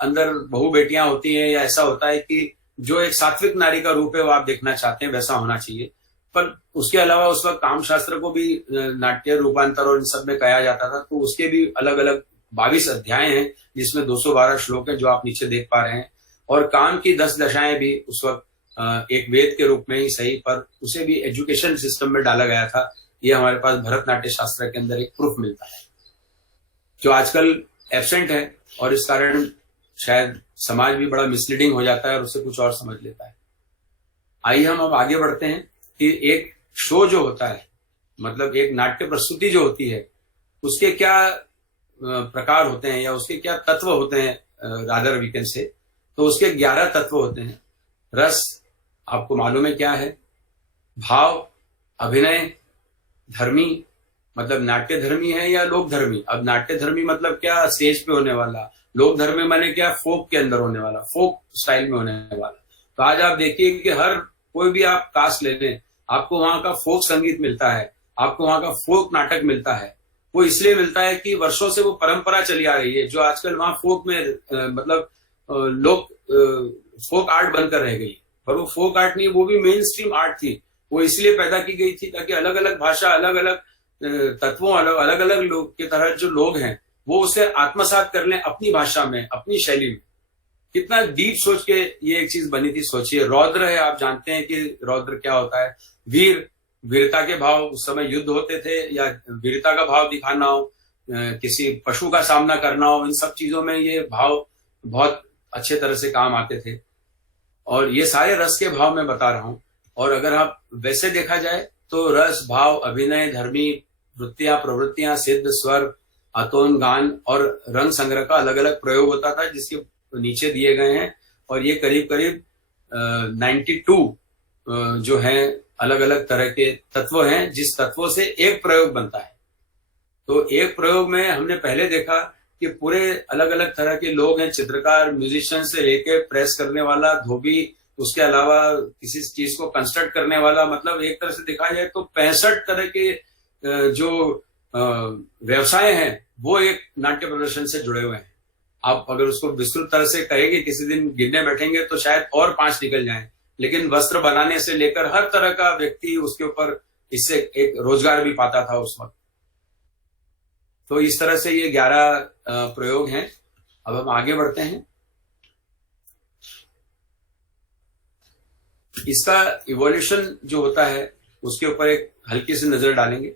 अंदर बहू बेटियां होती हैं, या ऐसा होता है कि जो एक सात्विक नारी का रूप है वो आप देखना चाहते हैं, वैसा होना चाहिए। पर उसके अलावा उस वक्त काम शास्त्र को भी नाट्य रूपांतर और इन सब में कहा जाता था, तो उसके भी अलग अलग 22 अध्याय हैं जिसमें 212 श्लोक है जो आप नीचे देख पा रहे हैं। और काम की 10 दशाएं भी उस वक्त एक वेद के रूप में ही सही, पर उसे भी एजुकेशन सिस्टम में डाला गया था। ये हमारे पास भरतनाट्य शास्त्र के अंदर एक प्रूफ मिलता है जो आजकल एब्सेंट है, और इस कारण शायद समाज भी बड़ा मिसलीडिंग हो जाता है और उसे कुछ और समझ लेता है। आइए हम अब आगे बढ़ते हैं कि एक शो जो होता है, मतलब एक नाट्य प्रस्तुति जो होती है, उसके क्या प्रकार होते हैं या उसके क्या तत्व होते हैं, रादर वी कैन से। तो उसके 11 तत्व होते हैं। रस आपको मालूम है क्या है, भाव, अभिनय, धर्मी मतलब नाट्य धर्मी है या लोक धर्मी। अब नाट्य धर्मी मतलब क्या, स्टेज पे होने वाला। लोक धर्मी माने क्या, फोक के अंदर होने वाला, फोक स्टाइल में होने वाला। तो आज आप देखिए कि हर कोई भी आप कास्ट ले लें, आपको वहां का फोक संगीत मिलता है, आपको वहां का फोक नाटक मिलता है। वो इसलिए मिलता है कि वर्षों से वो परंपरा चली आ रही है, जो आजकल वहां फोक में मतलब लोग फोक आर्ट बनकर रह गई। पर वो फोक आर्ट नहीं, वो भी मेन स्ट्रीम आर्ट थी। वो इसलिए पैदा की गई थी ताकि अलग अलग भाषा, अलग अलग तत्वों, अलग अलग लोग के तरह जो लोग हैं वो उसे आत्मसात कर लें अपनी भाषा में, अपनी शैली में। कितना डीप सोच के ये एक चीज बनी थी। सोचिए, रौद्र है, आप जानते हैं कि रौद्र क्या होता है। वीर, वीरता के भाव, उस समय युद्ध होते थे या वीरता का भाव दिखाना हो, किसी पशु का सामना करना हो, इन सब चीजों में ये भाव बहुत अच्छे तरह से काम आते थे। और ये सारे रस के भाव मैं बता रहा हूं। और अगर आप वैसे देखा जाए तो रस, भाव, अभिनय, धर्मी, वृत्तियां, प्रवृत्तियां, सिद्ध, स्वर, अतोन, गान और रंग संग्रह का अलग अलग प्रयोग होता था, जिसके नीचे दिए गए हैं। और ये करीब करीब 92 जो है अलग अलग तरह के तत्व हैं, जिस तत्वों से एक प्रयोग बनता है। तो एक प्रयोग में हमने पहले देखा कि पूरे अलग अलग तरह के लोग हैं, चित्रकार, म्यूजिशियन से लेके प्रेस करने वाला, धोबी, उसके अलावा किसी चीज को कंस्ट्रक्ट करने वाला। मतलब एक तरह से देखा जाए तो 65 तरह के जो व्यवसाय हैं वो एक नाट्य प्रदर्शन से जुड़े हुए हैं। आप अगर उसको विस्तृत तरह से कहेंगे, किसी दिन गिनने बैठेंगे तो शायद और 5 निकल जाएं। लेकिन वस्त्र बनाने से लेकर हर तरह का व्यक्ति उसके ऊपर इससे एक रोजगार भी पाता था उस वक्त। तो इस तरह से ये 11 प्रयोग हैं। अब हम आगे बढ़ते हैं। इसका इवोल्यूशन जो होता है उसके ऊपर एक हल्की सी नजर डालेंगे।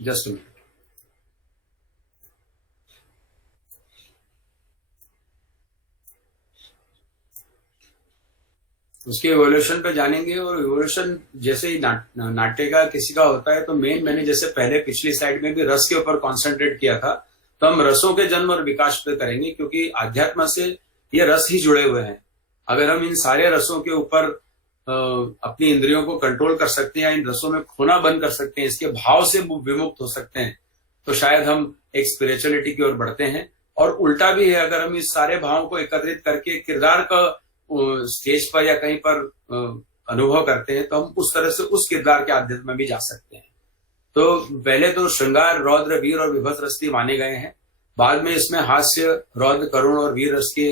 Just minute. उसके इवोल्यूशन पे जानेंगे। और इवोल्यूशन जैसे ही नाट्य का किसी का होता है तो मेन, मैंने जैसे पहले पिछली स्लाइड में भी रस के ऊपर कॉन्सेंट्रेट किया था, तो हम रसों के जन्म और विकास पे करेंगे, क्योंकि आध्यात्म से ये रस ही जुड़े हुए हैं। अगर हम इन सारे रसों के ऊपर अपनी इंद्रियों को कंट्रोल कर सकते हैं, इन रसों में खोना बंद कर सकते हैं, इसके भाव से विमुक्त हो सकते हैं, तो शायद हम एक स्पिरिचुअलिटी की ओर बढ़ते हैं। और उल्टा भी है, अगर हम इस सारे भावों को एकत्रित करके किरदार का स्टेज पर या कहीं पर अनुभव करते हैं, तो हम उस तरह से उस किरदार के आध्यात्म में भी जा सकते हैं। तो पहले तो श्रृंगार, रौद्र, वीर और विभत्स रस की माने गए हैं। बाद में इसमें हास्य, रौद्र, करुण और वीर रस के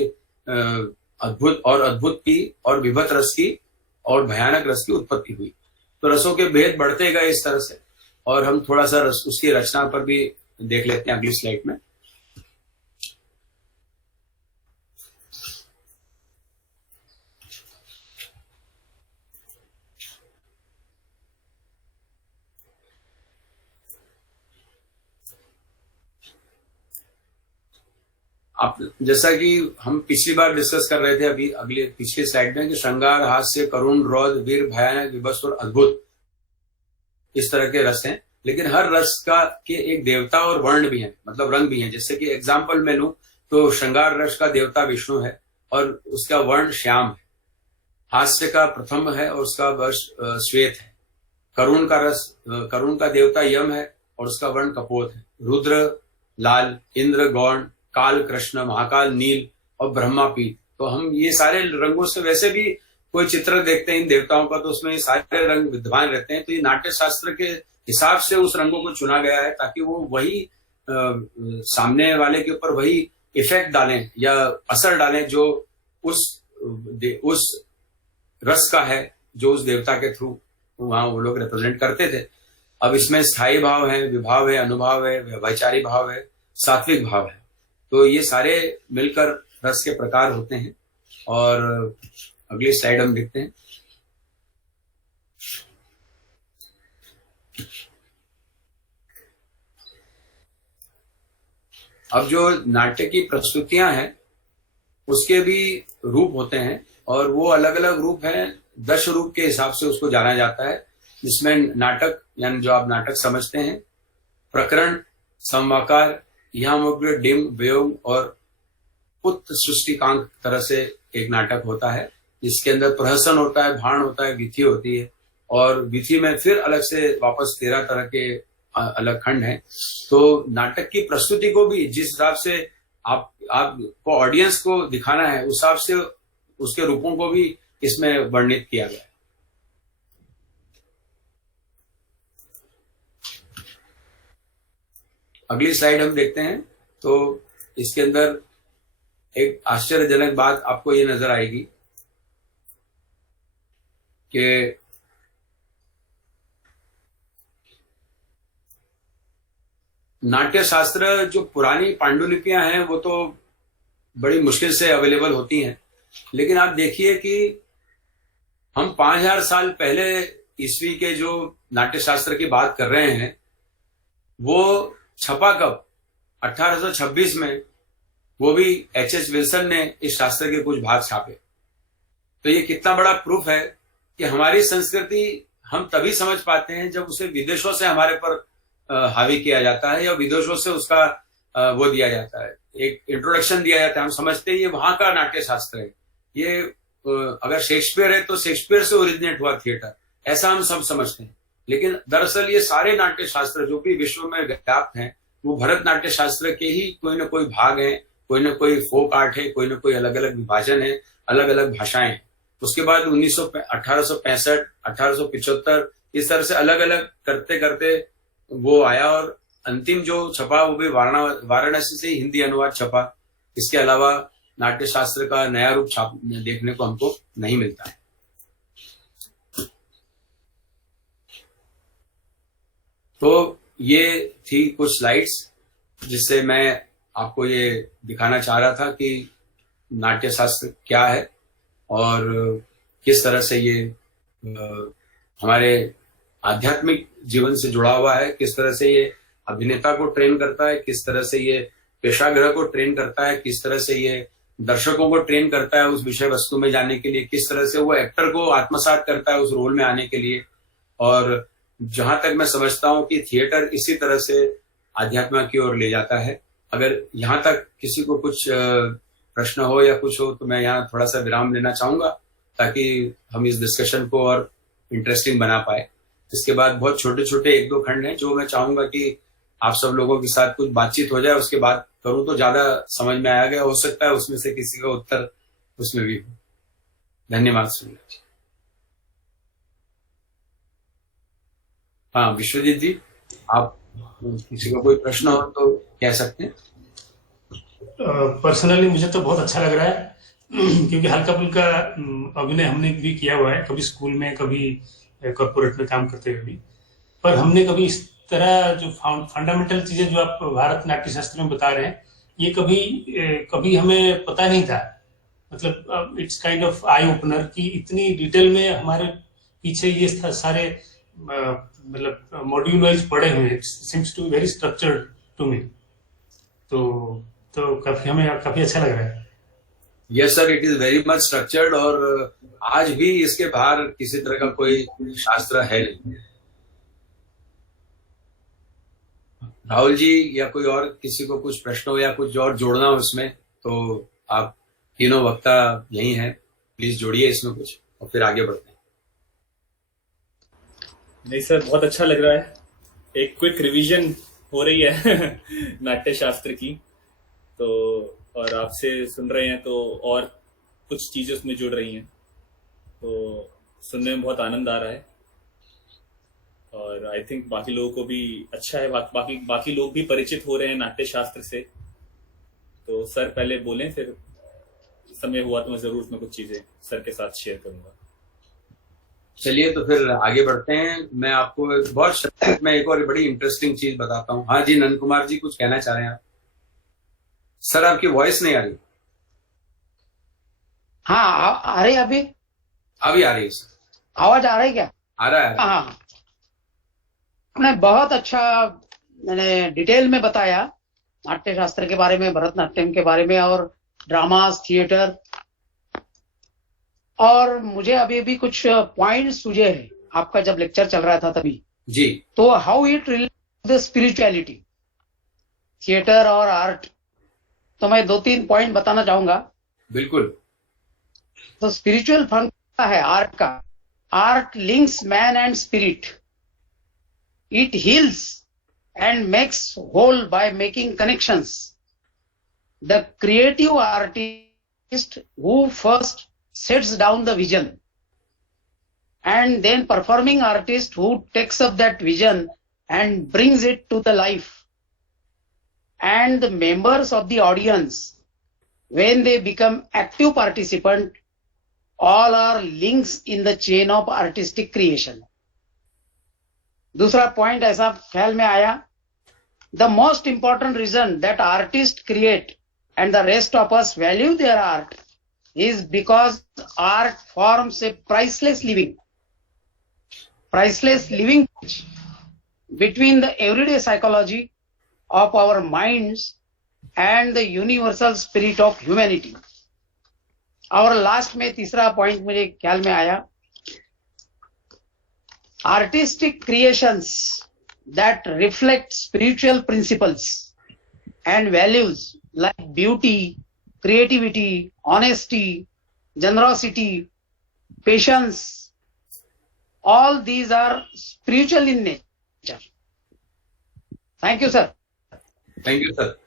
अद्भुत की और विभत्स रस की और भयानक रस की उत्पत्ति हुई। तो रसों के भेद बढ़ते गए इस तरह से। और हम थोड़ा सा उसकी रचना पर भी देख लेते हैं अगली स्लाइड में। आप जैसा कि हम पिछली बार डिस्कस कर रहे थे अभी अगले पिछले स्लाइड में कि श्रृंगार, हास्य, करुण, रौद्र, वीर, भयानक, विभत्स और अद्भुत, इस तरह के रस हैं। लेकिन हर रस का के एक देवता और वर्ण भी है, मतलब रंग भी है। जैसे कि एग्जाम्पल मैं लूं तो श्रृंगार रस का देवता विष्णु है और उसका वर्ण श्याम है। हास्य का प्रथम है और उसका वर्ण श्वेत है। करुण का देवता यम है और उसका वर्ण कपोत है। रुद्र लाल, इंद्र गौण, काल कृष्ण, महाकाल नील और ब्रह्मा पीत। तो हम ये सारे रंगों से, वैसे भी कोई चित्र देखते हैं इन देवताओं का तो उसमें ये सारे रंग विद्यमान रहते हैं। तो ये नाट्य शास्त्र के हिसाब से उस रंगों को चुना गया है ताकि वो वही सामने वाले के ऊपर वही इफेक्ट डालें या असर डालें जो उस रस का है, जो उस देवता के थ्रू वहां वो लोग रिप्रेजेंट करते थे। अब इसमें स्थायी भाव है, विभाव है, अनुभाव है, वैचारिक भाव है, सात्विक भाव है। तो ये सारे मिलकर रस के प्रकार होते हैं। और अगली स्लाइड हम देखते हैं। अब जो नाट्य की प्रस्तुतियां हैं उसके भी रूप होते हैं और वो अलग अलग रूप हैं। 10 रूप के हिसाब से उसको जाना जाता है, जिसमें नाटक यानी जो आप नाटक समझते हैं, प्रकरण, समवाकार, यामग्र, डिम, वियोग और पुत्र सृष्टिकांक तरह से एक नाटक होता है, जिसके अंदर प्रहसन होता है, भाण होता है, विधि होती है और विधि में फिर अलग से वापस 13 तरह के अलग खंड हैं। तो नाटक की प्रस्तुति को भी जिस हिसाब से आपको ऑडियंस को दिखाना है उस हिसाब से उसके रूपों को भी इसमें वर्णित किया गया है। अगली स्लाइड हम देखते हैं तो इसके अंदर एक आश्चर्यजनक बात आपको ये नजर आएगी कि नाट्य शास्त्र जो पुरानी पांडुलिपियां हैं वो तो बड़ी मुश्किल से अवेलेबल होती हैं, लेकिन आप देखिए कि हम 5000 साल पहले ईस्वी के जो नाट्य शास्त्र की बात कर रहे हैं वो छपा कब, 1826 में, वो भी H.H. विल्सन ने इस शास्त्र के कुछ भाग छापे। तो ये कितना बड़ा प्रूफ है कि हमारी संस्कृति हम तभी समझ पाते हैं जब उसे विदेशों से हमारे पर हावी किया जाता है या विदेशों से उसका वो दिया जाता है, एक इंट्रोडक्शन दिया जाता है। हम समझते हैं ये वहां का नाट्य शास्त्र है, ये अगर शेक्सपियर है तो शेक्सपियर से ओरिजिनेट हुआ थिएटर, ऐसा हम सब समझते हैं। लेकिन दरअसल ये सारे नाट्य शास्त्र जो भी विश्व में व्याप्त हैं वो भरत नाट्य शास्त्र के ही कोई ना कोई भाग है, कोई ना कोई फोक आर्ट है, कोई ना कोई अलग अलग विभाजन है, अलग अलग भाषाएं हैं। उसके बाद 1865, 1875 इस तरह से अलग अलग करते करते वो आया और अंतिम जो छपा वो भी वाराणसी से हिंदी अनुवाद छपा। इसके अलावा नाट्य शास्त्र का नया रूप देखने को हमको नहीं मिलता है। तो ये थी कुछ स्लाइड्स जिससे मैं आपको ये दिखाना चाह रहा था कि नाट्य शास्त्र क्या है और किस तरह से ये हमारे आध्यात्मिक जीवन से जुड़ा हुआ है, किस तरह से ये अभिनेता को ट्रेन करता है, किस तरह से ये पेशागृह को ट्रेन करता है, किस तरह से ये दर्शकों को ट्रेन करता है उस विषय वस्तु में जाने के लिए, किस तरह से वो एक्टर को आत्मसात करता है उस रोल में आने के लिए। और जहां तक मैं समझता हूं कि थिएटर इसी तरह से आध्यात्म की ओर ले जाता है। अगर यहाँ तक किसी को कुछ प्रश्न हो या कुछ हो तो मैं यहाँ थोड़ा सा विराम लेना चाहूंगा ताकि हम इस डिस्कशन को और इंटरेस्टिंग बना पाए। इसके बाद बहुत छोटे छोटे 1-2 खंड हैं जो मैं चाहूंगा कि आप सब लोगों के साथ कुछ बातचीत हो जाए, उसके बाद करूं तो ज्यादा समझ में आया गया। हो सकता है उसमें से किसी का उत्तर उसमें भी हो। धन्यवाद सुनील जी। हाँ विश्वजीत जी, आप किसी का कोई प्रश्न हो तो कह सकते हैं। पर्सनली मुझे तो बहुत अच्छा लग रहा है क्योंकि हल्का फुल्का अभिनय हमने भी किया हुआ है, कभी स्कूल में, कभी कॉर्पोरेट में काम करते हुए भी, पर हमने कभी इस तरह जो फंडामेंटल चीजें जो आप भारत नाट्य शास्त्र में बता रहे हैं ये कभी हमें पता नहीं था। मतलब it's kind of eye opener कि इतनी डिटेल में हमारे पीछे ये सारे मतलब मॉड्यूल वाइज पड़े हुए हैं। It seems to very structured to me. तो तो हमें काफी अच्छा लग रहा है। Yes sir, it is very much structured और आज भी इसके बाहर किसी तरह का कोई शास्त्र है नहीं। राहुल जी या कोई और किसी को कुछ प्रश्न हो या कुछ और जोड़ना हो इसमें, तो आप तीनों वक्ता यही हैं, प्लीज जोड़िए इसमें कुछ और फिर आगे बढ़ते हैं। नहीं सर, बहुत अच्छा लग रहा है। एक क्विक रिवीजन हो रही है नाट्य शास्त्र की, तो और आपसे सुन रहे हैं तो और कुछ चीजें उसमें जुड़ रही हैं, तो सुनने में बहुत आनंद आ रहा है। और आई थिंक बाकी लोगों को भी अच्छा है, बाकी लोग भी परिचित हो रहे हैं नाट्य शास्त्र से। तो सर पहले बोलें, फिर समय हुआ तो मैं जरूर उसमें कुछ चीजें सर के साथ शेयर करूंगा। चलिए तो फिर आगे बढ़ते हैं। मैं आपको बहुत संक्षिप्त में एक और बड़ी इंटरेस्टिंग चीज बताता हूँ। हाँ जी, नंद कुमार जी कुछ कहना चाह रहे हैं आप? सर आपकी वॉइस नहीं आ रही। हाँ आ रही अभी अभी आ रही है सर, आवाज आ रही क्या? आ रहा है। हाँ, आपने बहुत अच्छा मैंने डिटेल में बताया नाट्य शास्त्र के बारे में, भरतनाट्यम के बारे में और ड्रामास, थिएटर। और मुझे अभी भी कुछ पॉइंट सूझे हैं आपका जब लेक्चर चल रहा था तभी जी। तो how it relate the spirituality, theatre और आर्ट, तो मैं 2-3 पॉइंट बताना चाहूंगा। बिल्कुल। तो स्पिरिचुअल फंक्शन है आर्ट का। Art links man and spirit, it heels and makes whole by making connections. The creative artist who first sets down the vision, and then performing artist who takes up that vision and brings it to the life, and the members of the audience when they become active participant, all are links in the chain of artistic creation. दूसरा point ऐसा ख्याल में आया, the most important reason that artist create and the rest of us value their art is because art forms a priceless living between the everyday psychology of our minds and the universal spirit of humanity. और last में तीसरा point मुझे ख्याल में आया, artistic creations that reflect spiritual principles and values like beauty, creativity, honesty, generosity, patience, all these are spiritual in nature. Thank you sir. Thank you sir.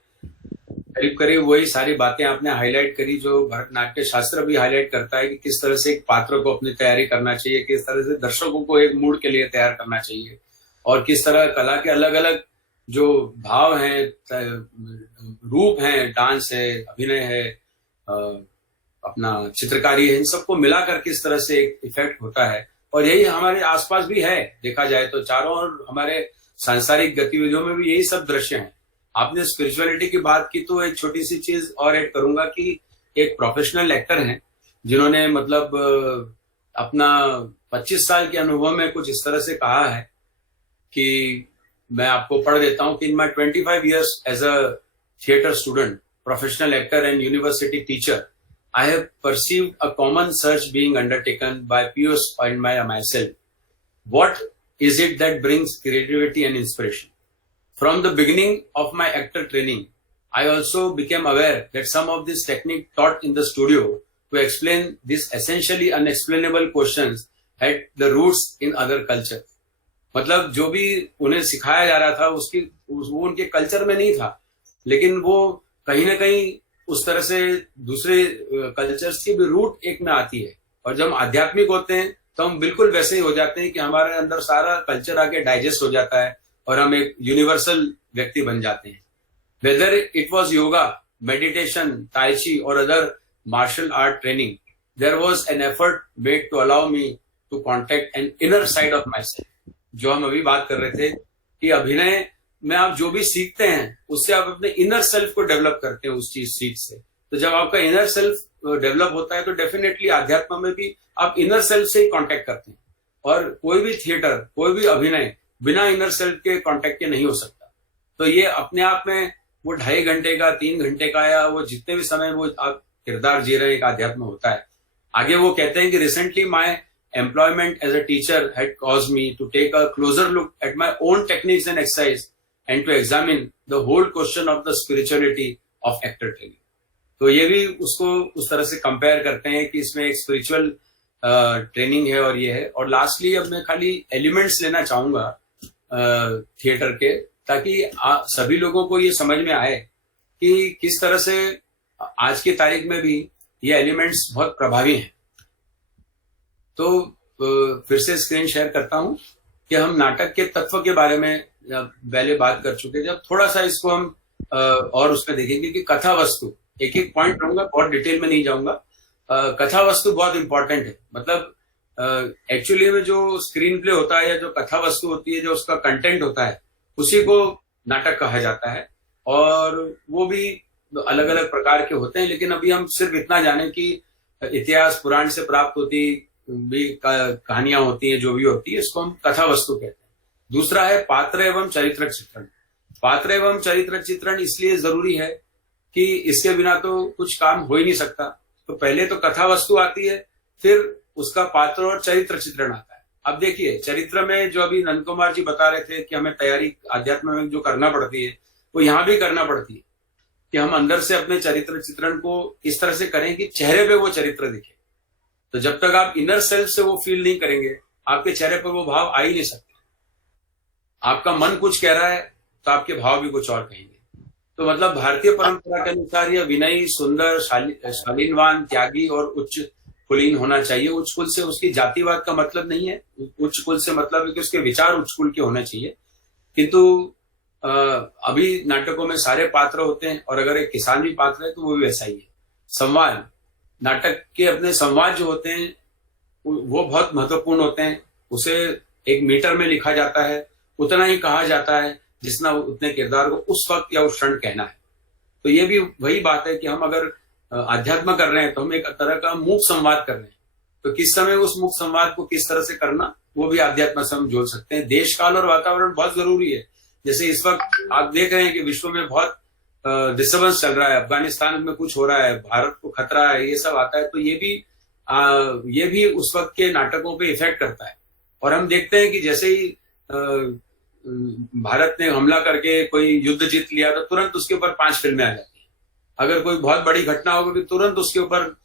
करीब करीब वही सारी बातें आपने हाईलाइट करी जो भरतनाट्य शास्त्र भी हाईलाइट करता है कि किस तरह से एक पात्र को अपनी तैयारी करना चाहिए, किस तरह से दर्शकों को एक मूड के लिए तैयार करना चाहिए, और किस तरह कला के अलग अलग जो भाव हैं, रूप हैं, डांस है, अभिनय है, अपना चित्रकारी है, इन सबको मिलाकर किस तरह से एक इफेक्ट होता है। और यही हमारे आसपास भी है, देखा जाए तो चारों ओर हमारे सांसारिक गतिविधियों में भी यही सब दृश्य हैं। आपने स्पिरिचुअलिटी की बात की तो एक छोटी सी चीज और ऐड करूंगा कि एक प्रोफेशनल एक्टर हैं जिन्होंने मतलब अपना 25 साल के अनुभव में कुछ इस तरह से कहा है कि मैं आपको पढ़ देता हूं कि in my 25 years as a theatre student, professional actor and university teacher, I have perceived a common search being undertaken by Piyush and myself. What is it that brings creativity and inspiration? From the beginning of my actor training, I also became aware that some of this technique taught in the studio to explain these essentially unexplainable questions had the roots in other culture. मतलब जो भी उन्हें सिखाया जा रहा था वो उनके कल्चर में नहीं था, लेकिन वो कहीं ना कहीं उस तरह से दूसरे कल्चर्स की भी रूट एक में आती है। और जब हम आध्यात्मिक होते हैं तो हम बिल्कुल वैसे ही हो जाते हैं कि हमारे अंदर सारा कल्चर आके डाइजेस्ट हो जाता है और हम एक यूनिवर्सल व्यक्ति बन जाते हैं। Whether it was yoga, meditation, tai chi और other martial art training, there was an effort made to allow me to contact an inner side of my self. जो हम अभी बात कर रहे थे कि अभिनय में आप जो भी सीखते हैं उससे आप अपने इनर सेल्फ को डेवलप करते हैं उस चीज सीख से। तो जब आपका इनर सेल्फ डेवलप होता है तो डेफिनेटली अध्यात्म में भी आप इनर सेल्फ से ही कॉन्टेक्ट करते हैं। और कोई भी थिएटर, कोई भी अभिनय बिना इनर सेल्फ के कांटेक्ट के नहीं हो सकता। तो ये अपने आप में वो 2.5 घंटे का, 3 घंटे का, या वो जितने भी समय वो आप किरदार जी रहे हैं, एक आध्यात्म होता है। आगे वो कहते हैं कि recently my employment as a teacher had caused me to take a closer look at my own techniques and exercise and to examine the whole question of the spirituality of actor training. तो ये भी उसको उस तरह से compare करते हैं कि इसमें एक स्पिरिचुअल ट्रेनिंग है और ये है। और लास्टली अब मैं खाली एलिमेंट्स लेना चाहूंगा थिएटर के, ताकि सभी लोगों को ये समझ में आए कि किस तरह से आज की तारीख में भी ये एलिमेंट्स बहुत प्रभावी हैं। तो फिर से स्क्रीन शेयर करता हूं कि हम नाटक के तत्व के बारे में पहले बात कर चुके। जब थोड़ा सा इसको हम और उसमें देखेंगे कि कथा वस्तु, एक एक पॉइंट रहूंगा, बहुत डिटेल में नहीं जाऊंगा। कथा वस्तु बहुत इंपॉर्टेंट है। मतलब एक्चुअली में जो स्क्रीन प्ले होता है या जो कथा वस्तु होती है, जो उसका कंटेंट होता है, उसी को नाटक कहा जाता है। और वो भी अलग अलग प्रकार के होते हैं, लेकिन अभी हम सिर्फ इतना जाने कि इतिहास पुराण से प्राप्त होती भी कहानियां होती है, जो भी होती है, इसको हम कथा वस्तु कहते हैं। दूसरा है पात्र एवं चरित्र चित्रण। पात्र एवं चरित्र चित्रण इसलिए जरूरी है कि इसके बिना तो कुछ काम हो ही नहीं सकता। तो पहले तो कथा वस्तु आती है, फिर उसका पात्र और चरित्र चित्रण आता है। अब देखिए, चरित्र में जो अभी नंद कुमार जी बता रहे थे कि हमें तैयारी अध्यात्म में जो करना पड़ती है, वो यहाँ भी करना पड़ती है कि हम अंदर से अपने चरित्र चित्रण को इस तरह से करें कि चेहरे पे वो चरित्र दिखे। तो जब तक आप इनर सेल्फ से वो फील नहीं करेंगे, आपके चेहरे पर वो भाव आ ही नहीं सकते। आपका मन कुछ कह रहा है तो आपके भाव भी कुछ और कहेंगे। तो मतलब भारतीय परंपरा के अनुसार यह विनयी, सुंदर, शालीनवान, त्यागी और उच्च कुलीन होना चाहिए। उच्च कुल से उसकी जातिवाद का मतलब नहीं है। उच्च कुल से मतलब है कि उसके विचार उच्च कुल के होने चाहिए। किंतु अभी नाटकों में सारे पात्र होते हैं, और अगर एक किसान भी पात्र है तो वो भी वैसा ही है। संवाद, नाटक के अपने संवाद जो होते हैं वो बहुत महत्वपूर्ण होते हैं। उसे एक मीटर में लिखा जाता है, उतना ही कहा जाता है जितना उतने किरदार को उस वक्त या उस क्षण कहना है। तो ये भी वही बात है कि हम अगर अध्यात्म कर रहे हैं तो हम एक तरह का मूक संवाद कर रहे हैं। तो किस समय उस मूक संवाद को किस तरह से करना, वो भी अध्यात्म से हम जोड़ सकते हैं। देश काल और वातावरण बहुत जरूरी है। जैसे इस वक्त आप देख रहे हैं कि विश्व में बहुत डिस्टर्बेंस चल रहा है, अफगानिस्तान में कुछ हो रहा है, भारत को खतरा है, ये सब आता है। तो ये भी उस वक्त के नाटकों पे इफेक्ट करता है। और हम देखते हैं कि जैसे ही भारत ने हमला करके कोई युद्ध जीत लिया तो तुरंत उसके ऊपर 5 फिल्में आ जाती हैं। अगर कोई बहुत बड़ी घटना होगी तो तुरंत उसके ऊपर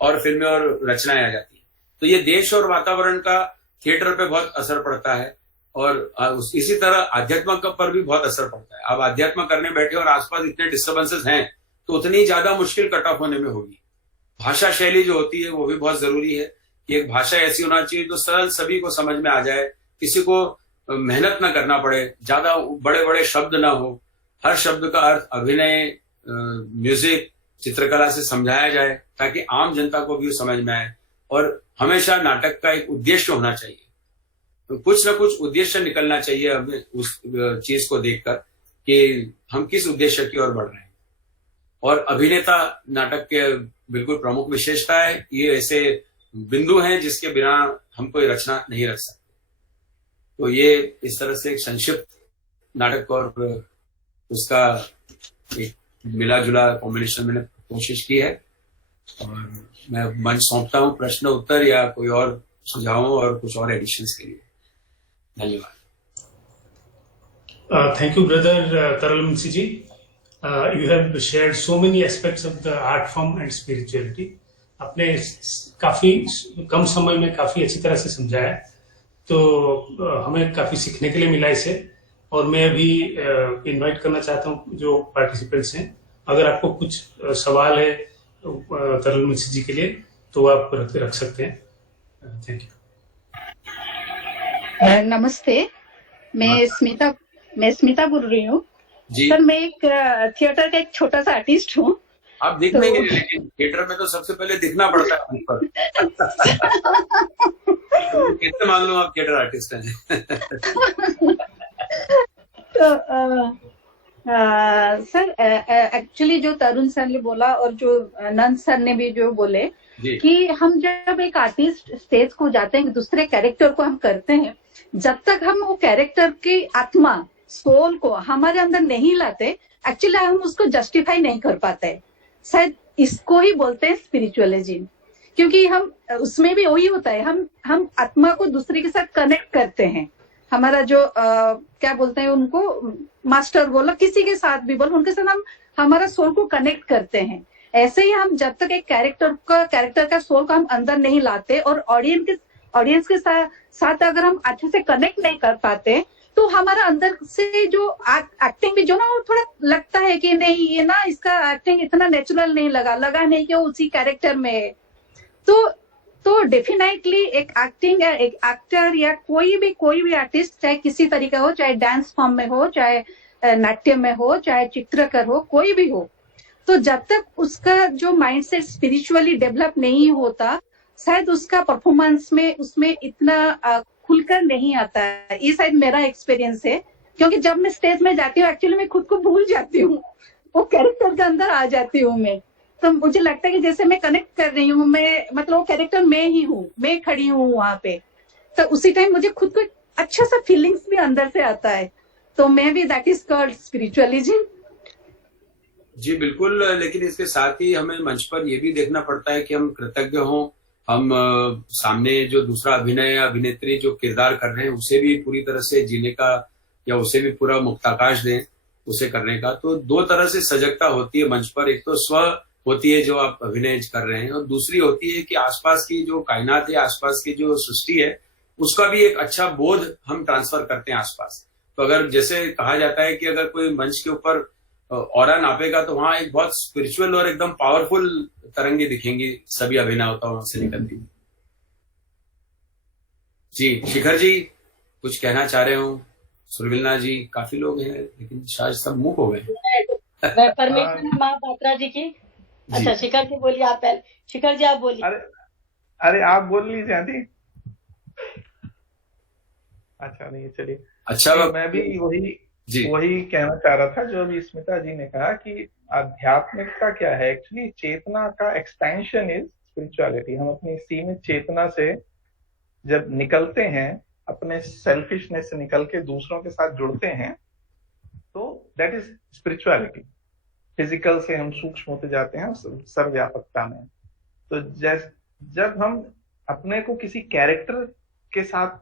और फिल्में और रचनाएं आ जाती हैं। तो ये देश और वातावरण का थिएटर पे बहुत असर पड़ता है, और इसी तरह आध्यात्म पर भी बहुत असर पड़ता है। आप आध्यात्म करने बैठे और आसपास इतने डिस्टर्बेंसेस हैं तो उतनी ज्यादा मुश्किल कट ऑफ होने में होगी। भाषा शैली जो होती है वो भी बहुत जरूरी है कि एक भाषा ऐसी होना चाहिए जो सरल सभी को समझ में आ जाए, किसी को मेहनत ना करना पड़े, ज्यादा बड़े बड़े शब्द ना हो, हर शब्द का अर्थ अभिनय, म्यूजिक, चित्रकला से समझाया जाए ताकि आम जनता को भी समझ में आए। और हमेशा नाटक का एक उद्देश्य होना चाहिए, तो कुछ ना कुछ उद्देश्य निकलना चाहिए हमें उस चीज को देखकर कि हम किस उद्देश्य की ओर बढ़ रहे हैं। और अभिनेता नाटक के बिल्कुल प्रमुख विशेषता है। ये ऐसे बिंदु हैं जिसके बिना हम कोई रचना नहीं रच सकते। तो ये इस तरह से एक संक्षिप्त नाटक और उसका एक मिला जुला कॉम्बिनेशन मैंने कोशिश की है। और मैं मंच सौंपता हूँ प्रश्न उत्तर या कोई और सुझावों और कुछ और एडिशंस के लिए। धन्यवाद। Thank you, brother Taral Munshi ji. You have shared so many aspects of the art form and spirituality. आपने काफी कम समय में काफी अच्छी तरह से समझाया, तो हमें काफी सीखने के लिए मिला इसे। और मैं अभी इनवाइट करना चाहता हूँ जो पार्टिसिपेंट्स हैं, अगर आपको कुछ सवाल है तरल मुंशी जी के लिए तो आप रख सकते हैं। Thank you. नमस्ते, मैं स्मिता बोल रही हूँ। सर, मैं एक थिएटर का एक छोटा सा आर्टिस्ट हूँ। आप दिख नहीं रहे, लेकिन थिएटर में तो सबसे पहले दिखना पड़ता है पर। तो कैसे मान लो आप थिएटर आर्टिस्ट हैं? तो सर, एक्चुअली जो तरुण सर ने बोला और जो नंद सर ने भी जो बोले कि हम जब एक आर्टिस्ट स्टेज को जाते हैं, दूसरे कैरेक्टर को हम करते हैं, जब तक हम वो कैरेक्टर की आत्मा सोल को हमारे अंदर नहीं लाते, एक्चुअली हम उसको जस्टिफाई नहीं कर पाते। शायद इसको ही बोलते हैं स्पिरिचुअलिज्म, क्योंकि हम उसमें भी वही होता है, हम आत्मा को दूसरे के साथ कनेक्ट करते हैं। हमारा जो क्या बोलते हैं उनको, मास्टर बोलो, किसी के साथ भी बोलो, उनके साथ हम हमारा सोल को कनेक्ट करते हैं। ऐसे ही हम जब तक एक कैरेक्टर का सोल को हम अंदर नहीं लाते और ऑडियंस के साथ अगर हम अच्छे से कनेक्ट नहीं कर पाते, तो हमारा अंदर से जो एक्टिंग भी जो ना, वो थोड़ा लगता है कि नहीं, ये ना इसका एक्टिंग इतना नेचुरल नहीं लगा नहीं कि वो उसी कैरेक्टर में है। तो डेफिनेटली एक एक्टिंग, एक एक्टर या कोई भी आर्टिस्ट, चाहे किसी तरीका हो, चाहे डांस फॉर्म में हो, चाहे नाट्य में हो, चाहे चित्रकार हो, कोई भी हो, तो जब तक उसका जो माइंडसेट स्पिरिचुअली डेवलप नहीं होता, शायद उसका परफॉर्मेंस में उसमें इतना खुलकर नहीं आता है। ये शायद मेरा एक्सपीरियंस है, क्योंकि जब मैं स्टेज में जाती हूँ, एक्चुअली मैं खुद को भूल जाती हूँ, वो कैरेक्टर के अंदर आ जाती हूँ मैं। तो मुझे लगता है कि जैसे मैं कनेक्ट कर रही हूँ, मैं मतलब वो कैरेक्टर मैं ही हूँ, मैं खड़ी हूँ वहां पे, तो उसी टाइम मुझे खुद को अच्छा सा फीलिंग्स भी अंदर से आता है। तो मैं भी, दैट इज कॉल्ड स्पिरिचुअलिज्म। जी बिल्कुल, लेकिन इसके साथ ही हमें मंच पर यह भी देखना पड़ता है कि हम कृतज्ञ हों, हम सामने जो दूसरा अभिनय या अभिनेत्री जो किरदार कर रहे हैं उसे भी पूरी तरह से जीने का, या उसे भी पूरा मुक्ताकाश दें उसे करने का। तो दो तरह से सजगता होती है मंच पर, एक तो स्व होती है जो आप अभिनय कर रहे हैं, और दूसरी होती है कि आसपास की जो कायनात है, आसपास की जो सृष्टि है, उसका भी एक अच्छा बोध हम ट्रांसफर करते हैं आसपास। तो अगर जैसे कहा जाता है कि अगर कोई मंच के ऊपर ऑरा नापेगा तो वहां एक बहुत स्पिरिचुअल और एकदम पावरफुल तरंगे दिखेंगी सभी अभिनेताओं से निकलती। जी शिखर जी कुछ कहना चाह रहे हो? सुरविलना जी, काफी लोग हैं लेकिन शायद सब मूक हो गए। परमेश्वर माँ पात्रा जी की। अच्छा शिखर जी बोलिए, आप पहले। शिखर जी आप बोलिए। अरे आप बोल लीजिए आंटी। अच्छा नहीं, चलिए। अच्छा, मैं भी वही कहना चाह रहा था जो अभी स्मिता जी ने कहा कि आध्यात्मिकता क्या है। एक्चुअली चेतना का एक्सपेंशन इज स्पिरिचुअलिटी। हम अपनी सीमित चेतना से जब निकलते हैं, अपने सेल्फिशनेस से निकल के दूसरों के साथ जुड़ते हैं, तो दैट इज स्पिरिचुअलिटी। फिजिकल से हम सूक्ष्म होते जाते हैं सर्वव्यापकता में। तो जब हम अपने को किसी कैरेक्टर के साथ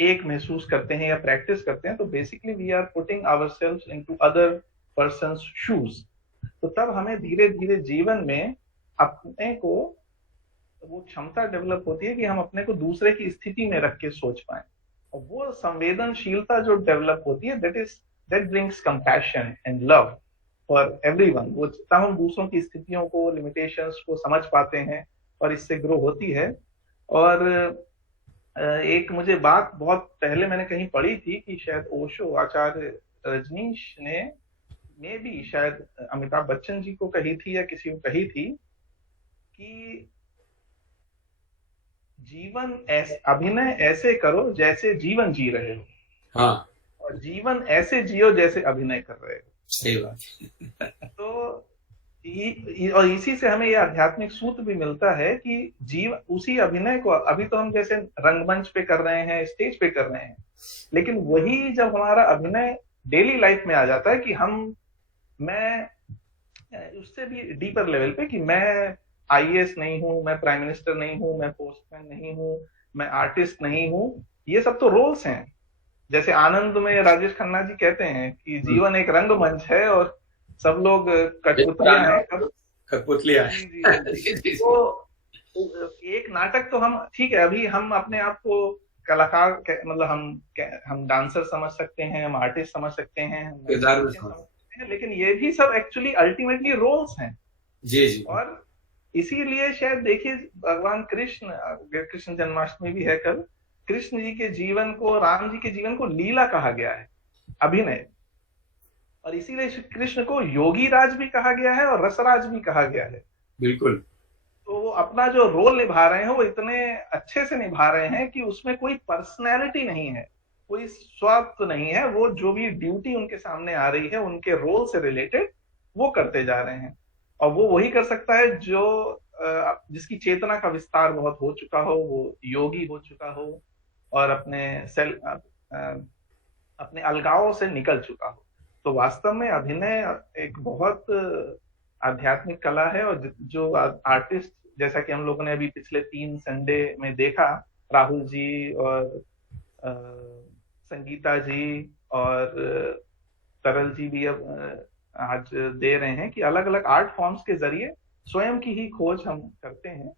एक महसूस करते हैं या प्रैक्टिस करते हैं, तो basically we are putting ourselves into other persons shoes. तो तब हमें धीरे धीरे जीवन में अपने को वो क्षमता डेवलप होती है कि हम अपने को दूसरे की स्थिति में रख के सोच पाए, और वो संवेदनशीलता जो डेवलप होती है, that brings compassion and love for everyone. वो जितना हम दूसरों की स्थितियों को, लिमिटेशंस को समझ पाते हैं, और इससे ग्रो होती है। और एक मुझे बात बहुत पहले मैंने कहीं पढ़ी थी कि शायद ओशो, आचार्य रजनीश ने भी शायद अमिताभ बच्चन जी को कही थी या किसी को कही थी कि अभिनय ऐसे करो जैसे जीवन जी रहे हो। हाँ, और जीवन ऐसे जियो जैसे अभिनय कर रहे हो। सही बात। तो और इसी से हमें यह आध्यात्मिक सूत्र भी मिलता है कि उसी अभिनय को, अभी तो हम जैसे रंगमंच पे कर रहे हैं, स्टेज पे कर रहे हैं, लेकिन वही जब हमारा अभिनय डेली लाइफ में आ जाता है कि मैं उससे भी डीपर लेवल पे कि मैं आईएएस नहीं हूं, मैं प्राइम मिनिस्टर नहीं हूं, मैं पोस्टमैन नहीं हूं, मैं आर्टिस्ट नहीं हूं, ये सब तो रोल्स हैं। जैसे आनंद में राजेश खन्ना जी कहते हैं कि जीवन एक रंगमंच है और सब लोग कठपुतलियां हैं। कठपुतलियां तो एक नाटक तो हम, ठीक है, अभी हम अपने आप को कलाकार मतलब हम डांसर समझ सकते हैं, हम आर्टिस्ट समझ सकते हैं, लेकिन ये भी सब एक्चुअली अल्टीमेटली रोल्स हैं। जी। और इसीलिए शायद देखिए भगवान कृष्ण जन्माष्टमी भी है कल, कृष्ण जी के जीवन को, राम जी के जीवन को लीला कहा गया है, अभिनय। और इसीलिए कृष्ण को योगी राज भी कहा गया है और रसराज भी कहा गया है। बिल्कुल। तो वो अपना जो रोल निभा रहे हैं वो इतने अच्छे से निभा रहे हैं कि उसमें कोई पर्सनैलिटी नहीं है, कोई स्वार्थ नहीं है। वो जो भी ड्यूटी उनके सामने आ रही है उनके रोल से रिलेटेड वो करते जा रहे हैं। और वो वही कर सकता है जो जिसकी चेतना का विस्तार बहुत हो चुका हो, वो योगी हो चुका हो और अपने अपने अलगाव से निकल चुका हो। तो वास्तव में अभिनय एक बहुत आध्यात्मिक कला है, और जो आर्टिस्ट, जैसा कि हम लोगों ने अभी पिछले 3 संडे में देखा, राहुल जी और संगीता जी और तरल जी भी अब आज दे रहे हैं कि अलग अलग आर्ट फॉर्म्स के जरिए स्वयं की ही खोज हम करते हैं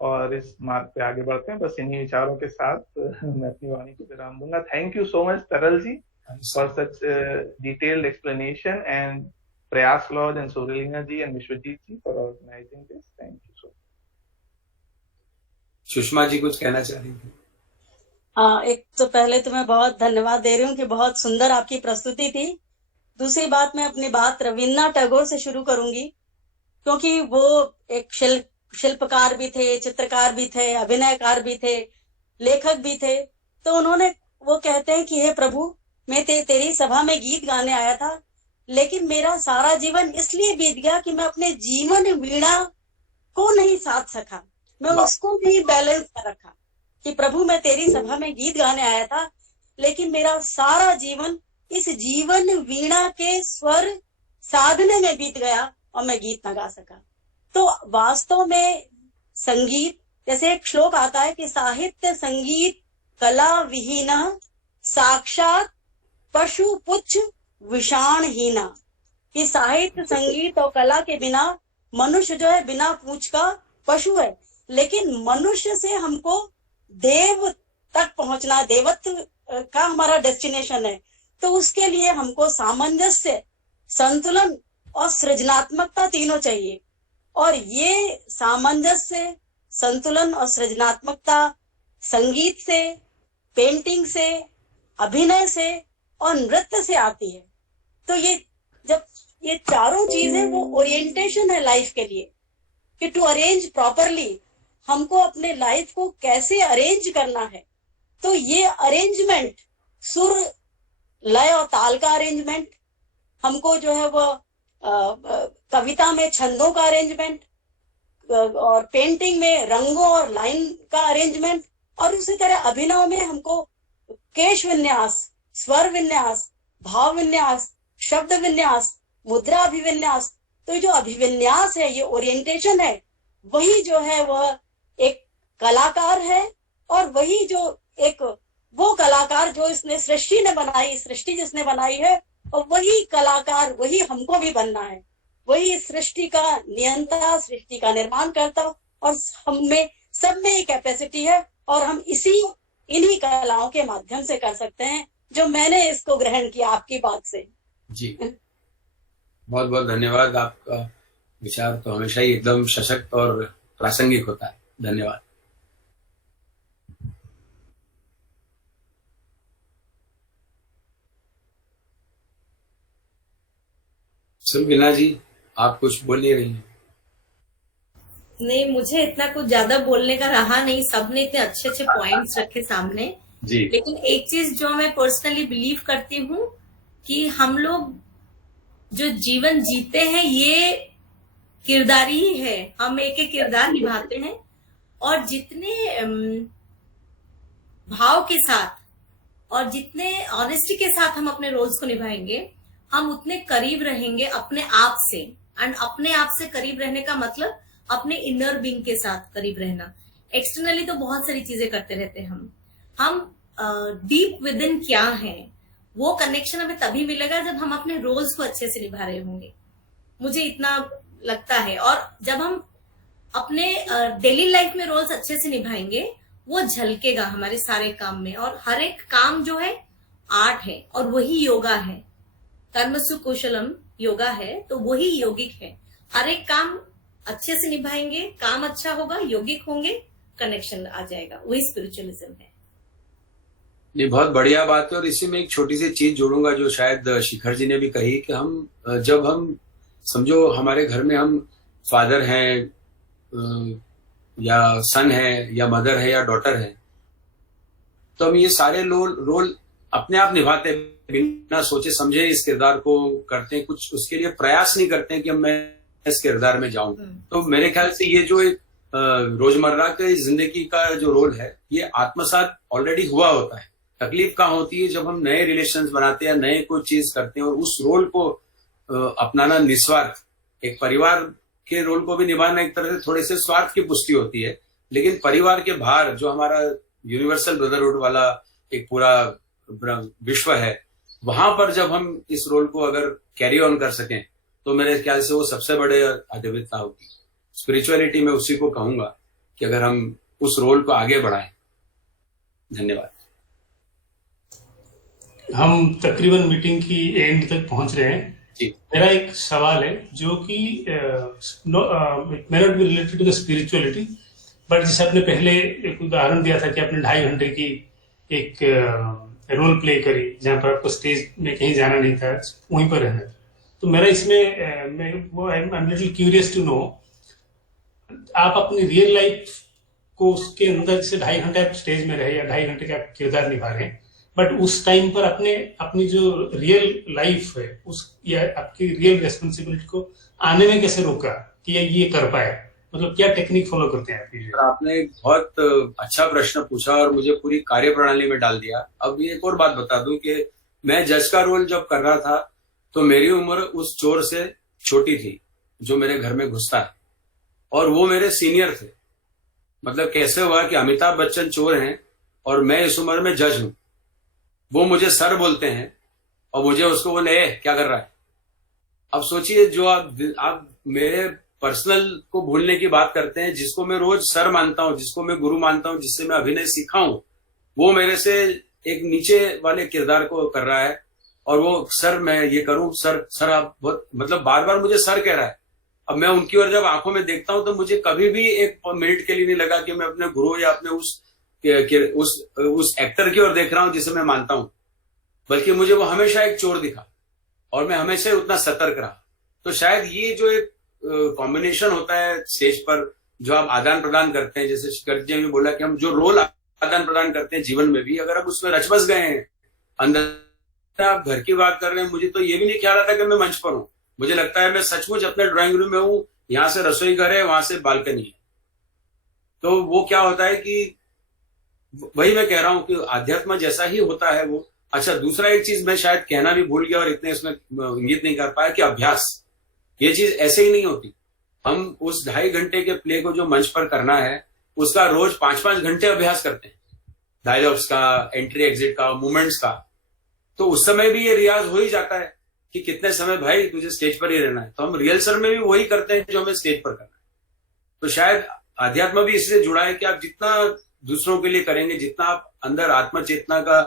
और इस मार्ग पे आगे बढ़ते हैं। बस इन्हीं विचारों के साथ मैं अपनी वाणी को विराम दूंगा। Thank you so much Taral ji for such detailed explanation, and Prayas lodge and Sorelinga ji and Vishwajit ji for organising this. Thank you so much. Sushma ji कुछ कहना चाह रही थी? हाँ, एक तो पहले तो मैं बहुत धन्यवाद दे रही हूँ कि बहुत सुंदर आपकी प्रस्तुति थी। दूसरी बात, मैं अपनी बात रविन्द्रनाथ टैगोर से शुरू करूंगी, क्योंकि वो एक शिल्पकार भी थे, चित्रकार भी थे, अभिनयकार भी थे, लेखक भी थे। तो उन्होंने, वो कहते हैं कि हे प्रभु, मैं तेरी सभा में गीत गाने आया था, लेकिन मेरा सारा जीवन इसलिए बीत गया कि मैं अपने जीवन वीणा को नहीं साध सका, मैं उसको भी बैलेंस कर रखा कि प्रभु मैं तेरी सभा में गीत गाने आया था, लेकिन मेरा सारा जीवन इस जीवन वीणा के स्वर साधने में बीत गया और मैं गीत न गा सका। तो वास्तव में संगीत, जैसे एक श्लोक आता है कि साहित्य संगीत कला विहीना साक्षात पशु पुच्छ विषाणहीना, कि साहित्य संगीत और कला के बिना मनुष्य जो है बिना पूंछ का पशु है, लेकिन मनुष्य से हमको देव तक पहुंचना, देवत्व का हमारा डेस्टिनेशन है। तो उसके लिए हमको सामंजस्य, संतुलन और सृजनात्मकता तीनों चाहिए। और ये सामंजस्य, संतुलन और सृजनात्मकता संगीत से, पेंटिंग से, अभिनय से और नृत्य से आती है। तो ये जब ये चारों चीजें, वो ओरिएंटेशन है लाइफ के लिए कि टू अरेंज प्रॉपरली, हमको अपने लाइफ को कैसे अरेंज करना है। तो ये अरेंजमेंट, सुर लय और ताल का अरेंजमेंट, हमको जो है वो कविता में छंदों का अरेंजमेंट, और पेंटिंग में रंगों और लाइन का अरेंजमेंट, और उसी तरह अभिनय में हमको केश विन्यास, स्वर विन्यास, भाव विन्यास, शब्द विन्यास, मुद्रा अभिविन्यास। तो ये जो अभिविन्यास है, ये ओरिएंटेशन है, वही जो है वह एक कलाकार है। और वही जो एक वो कलाकार जो इसने सृष्टि ने बनाई, सृष्टि जिसने बनाई है, और वही कलाकार, वही हमको भी बनना है, वही सृष्टि का नियंता, सृष्टि का निर्माण करता। और हम में, सब में ये कैपेसिटी है, और हम इन्हीं कलाओं के माध्यम से कर सकते हैं, जो मैंने इसको ग्रहण किया आपकी बात से। जी, बहुत बहुत धन्यवाद। आपका विचार तो हमेशा ही एकदम सशक्त और प्रासंगिक होता है। धन्यवाद। सुलगिना जी, आप कुछ बोल नहीं रही हैं? नहीं, मुझे इतना कुछ ज्यादा बोलने का रहा नहीं, सबने इतने अच्छे अच्छे पॉइंट्स रखे सामने जी। लेकिन एक चीज जो मैं पर्सनली बिलीव करती हूँ कि हम लोग जो जीवन जीते हैं ये किरदारी ही है, हम एक एक किरदार निभाते हैं, और जितने भाव के साथ और जितने ऑनेस्टी के साथ हम अपने रोल्स को निभाएंगे, हम उतने करीब रहेंगे अपने आप से। एंड अपने आप से करीब रहने का मतलब अपने इनर बीइंग के साथ करीब रहना। एक्सटर्नली तो बहुत सारी चीजें करते रहते हैं हम डीप विद इन क्या है, वो कनेक्शन हमें तभी मिलेगा जब हम अपने रोल्स को अच्छे से निभा रहे होंगे, मुझे इतना लगता है। और जब हम अपने डेली लाइफ में रोल्स अच्छे से निभाएंगे, वो झलकेगा हमारे सारे काम में। और हर एक काम जो है आर्ट है, और वही योगा है। कर्मसु कौशलम योगा है, तो वही यौगिक है। हर एक काम अच्छे से निभाएंगे, काम अच्छा होगा, यौगिक होंगे, कनेक्शन आ जाएगा, वही स्पिरिचुअलिज्म है। नहीं, बहुत बढ़िया बात है। और इसी में एक छोटी सी चीज जोड़ूंगा जो शायद शिखर जी ने भी कही कि हम जब हम समझो हमारे घर में हम फादर हैं या सन है या मदर है या डॉटर है, तो हम ये सारे रोल अपने आप निभाते हैं, बिना सोचे समझे इस किरदार को करते हैं, कुछ उसके लिए प्रयास नहीं करते हैं कि मैं इस किरदार में जाऊं। तो मेरे ख्याल से ये जो एक रोजमर्रा के जिंदगी का जो रोल है, ये आत्मसात ऑलरेडी हुआ होता है। तकलीफ कहाँ होती है जब हम नए रिलेशंस बनाते हैं, नए कोई चीज करते हैं और उस रोल को अपनाना निस्वार्थ, एक परिवार के रोल को भी निभाना एक तरह से थोड़े से स्वार्थ की पुष्टि होती है, लेकिन परिवार के बाहर जो हमारा यूनिवर्सल ब्रदरहुड वाला एक पूरा विश्व है, वहां पर जब हम इस रोल को अगर कैरी ऑन कर सकें तो मेरे ख्याल से वो सबसे बड़े आध्यात्मिकता होगी। स्पिरिचुअलिटी में उसी को कहूंगा कि अगर हम उस रोल को आगे बढ़ाएं। धन्यवाद। हम तकरीबन मीटिंग की एंड तक पहुंच रहे हैं। जी। मेरा एक सवाल है जो कि it may not be related to the spirituality, but जैसे आपने पहले एक उदाहरण दिया था कि आपने 2.5 घंटे की एक रोल प्ले करी जहां पर आपको स्टेज में कहीं जाना नहीं था, वहीं पर रहना था। तो मेरा इसमें I am little curious to know, आप अपनी रियल लाइफ को उसके अंदर से 2.5 घंटे आप स्टेज में रहे या 2.5 घंटे का आप किरदार निभा रहे हैं, बट उस टाइम पर अपनी जो रियल लाइफ है उस या आपकी रियल रेस्पॉन्सिबिलिटी को आने में कैसे रोका कि ये कर पाए? मतलब क्या टेक्निक फॉलो करते हैं आप? आपने एक बहुत अच्छा प्रश्न पूछा और मुझे पूरी कार्य प्रणाली में डाल दिया। अब ये एक और बात बता दूं कि मैं जज का रोल जब कर रहा था तो मेरी उम्र उस चोर से छोटी थी जो मेरे घर में घुसता है, और वो मेरे सीनियर थे। मतलब कैसे हुआ कि अमिताभ बच्चन चोर हैं और मैं इस उम्र में जज हूं। वो मुझे सर बोलते हैं और मुझे उसको बोले क्या कर रहा है। अब सोचिए, जो आप मेरे पर्सनल को भूलने की बात करते हैं, जिसको मैं रोज सर मानता हूं, जिसको मैं गुरु मानता हूं, जिससे मैं अभिनय सीखा हूं, वो मेरे से एक नीचे वाले किरदार को कर रहा है। और वो सर मैं ये करूं, सर आप बहुत, मतलब बार बार मुझे सर कह रहा है। अब मैं उनकी ओर जब आंखों में देखता हूं तो मुझे कभी भी एक मिनट के लिए नहीं लगा कि मैं अपने गुरु या अपने उस एक्टर की ओर देख रहा हूं जिसे मैं मानता हूं, बल्कि मुझे वो हमेशा एक चोर दिखा और मैं हमेशा उतना सतर्क रहा। तो शायद ये जो एक कॉम्बिनेशन होता है स्टेज पर, जो आप आदान प्रदान करते हैं, जैसे शिखर जी ने बोला कि हम जो रोल आदान प्रदान करते हैं जीवन में भी, अगर आप उसमें रच बस गए हैं अंदर। आप घर की बात कर रहे हैं, मुझे तो ये भी नहीं ख्याल आता कि मैं मंच पर हूं। मुझे लगता है मैं सचमुच अपने ड्राइंग रूम में हूं, यहां से रसोई घर है, वहां से बालकनी है। तो वो क्या होता है कि वही मैं कह रहा हूं कि आध्यात्म जैसा ही होता है वो। अच्छा, दूसरा एक चीज मैं शायद कहना भी भूल गया और इतने इसमें इंगित नहीं कर पाया कि अभ्यास, ये चीज ऐसे ही नहीं होती। हम उस 2.5 घंटे के प्ले को जो मंच पर करना है उसका रोज 5-5 घंटे अभ्यास करते हैं, डायलॉग्स का, एंट्री एग्जिट का, मूवमेंट्स का। तो उस समय भी ये रियाज हो ही जाता है कि कितने समय भाई तुझे स्टेज पर ही रहना है। तो हम रिहर्सल में भी वही करते हैं जो हमें स्टेज पर करना है। तो शायद अध्यात्म भी इससे जुड़ा है कि आप जितना दूसरों के लिए करेंगे, जितना आप अंदर आत्म चेतना का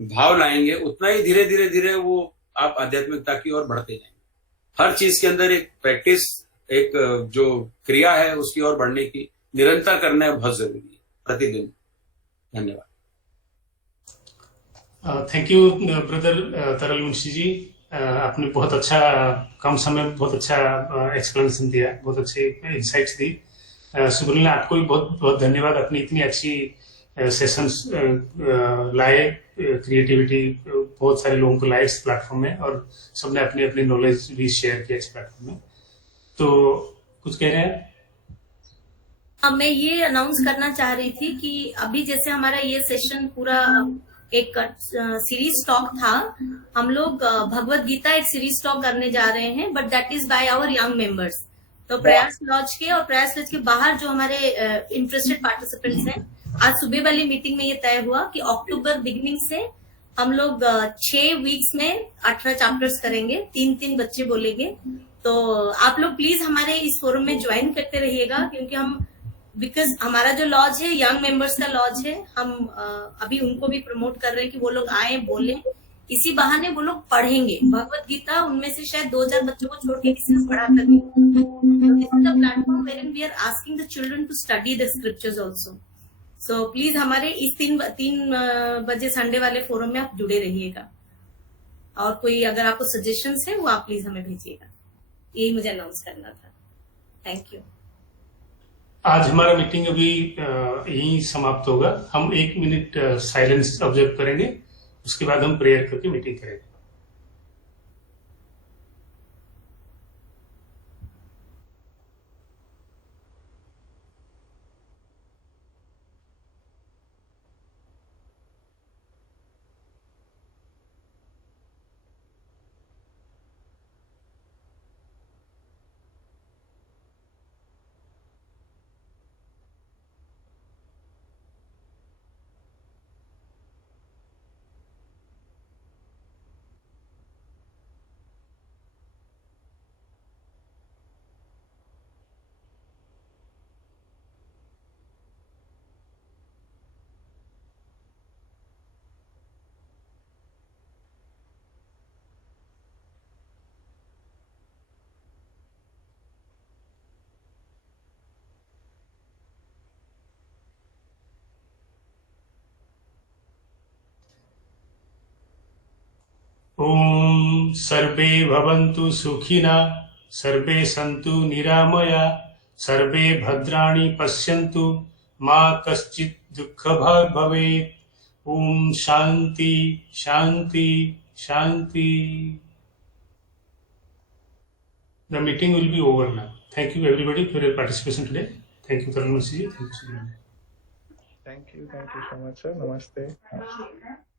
भाव लाएंगे, उतना ही धीरे धीरे धीरे वो आप आध्यात्मिकता की ओर बढ़ते जाएंगे। हर चीज के अंदर एक प्रैक्टिस, एक जो क्रिया है उसकी ओर बढ़ने की निरंतर करना बहुत जरूरी है, प्रतिदिन। धन्यवाद। थैंक यू ब्रदर तरल मुंशी जी। आपने बहुत अच्छा, कम समय में बहुत अच्छा एक्सप्लेनेशन दिया, बहुत अच्छे इंसाइट्स दी। सुब्रलिन, आपको भी बहुत बहुत धन्यवाद। अपनी इतनी अच्छी सेशंस लाए, क्रिएटिविटी बहुत सारे लोगों को लाए इस प्लेटफॉर्म में, और सबने अपनी अपनी नॉलेज भी शेयर किया इस प्लेटफॉर्म में। तो कुछ कह रहे हैं? मैं ये अनाउंस करना चाह रही थी कि अभी जैसे हमारा ये सेशन पूरा एक सीरीज टॉक था, हम लोग भगवत गीता एक सीरीज टॉक करने जा रहे हैं, but that is by our young members. तो प्रयास लॉज के और प्रयास लॉज के बाहर जो हमारे इंटरेस्टेड पार्टिसिपेंट्स हैं, आज सुबह वाली मीटिंग में ये तय हुआ कि अक्टूबर बिगिनिंग से हम लोग 6 वीक्स में 18 चैप्टर्स करेंगे, 3-3 बच्चे बोलेंगे। तो आप लोग प्लीज हमारे इस फोरम में ज्वाइन करते रहिएगा, क्योंकि हम बिकॉज हमारा जो लॉज है यंग मेंबर्स का लॉज है, हम अभी उनको भी प्रमोट कर रहे हैं कि वो लोग आए, बोले, इसी बहाने वो लोग पढ़ेंगे भगवत गीता। उनमें से शायद 2000 बच्चों को छोड़ के किसी ने पढ़ा कर this is the platform where we are asking the children to study the scriptures also. So please हमारे इस 3 बजे संडे वाले फोरम में आप जुड़े रहिएगा, और कोई अगर आपको सजेशंस है वो आप प्लीज हमें भेजिएगा। यही मुझे अनाउंस करना था। Thank you. आज हमारा मीटिंग अभी यहीं समाप्त होगा। हम 1 मिनट साइलेंस ऑब्जर्व करेंगे, उसके बाद हम प्रेयर करके मीटिंग करेंगे। सर्वे भवन्तु सुखिना, सर्वे सन्तु निरामया, सर्वे भद्राणि पश्यन्तु, मा कश्चित् दुःखभाग् भवेत्। ओम शांति शांति शांति। The meeting will be over now. Thank you everybody for your participation today. Thank you, Tarun Mersi ji. Thank you, Subrahmanyam. Thank you so much, sir. Namaste.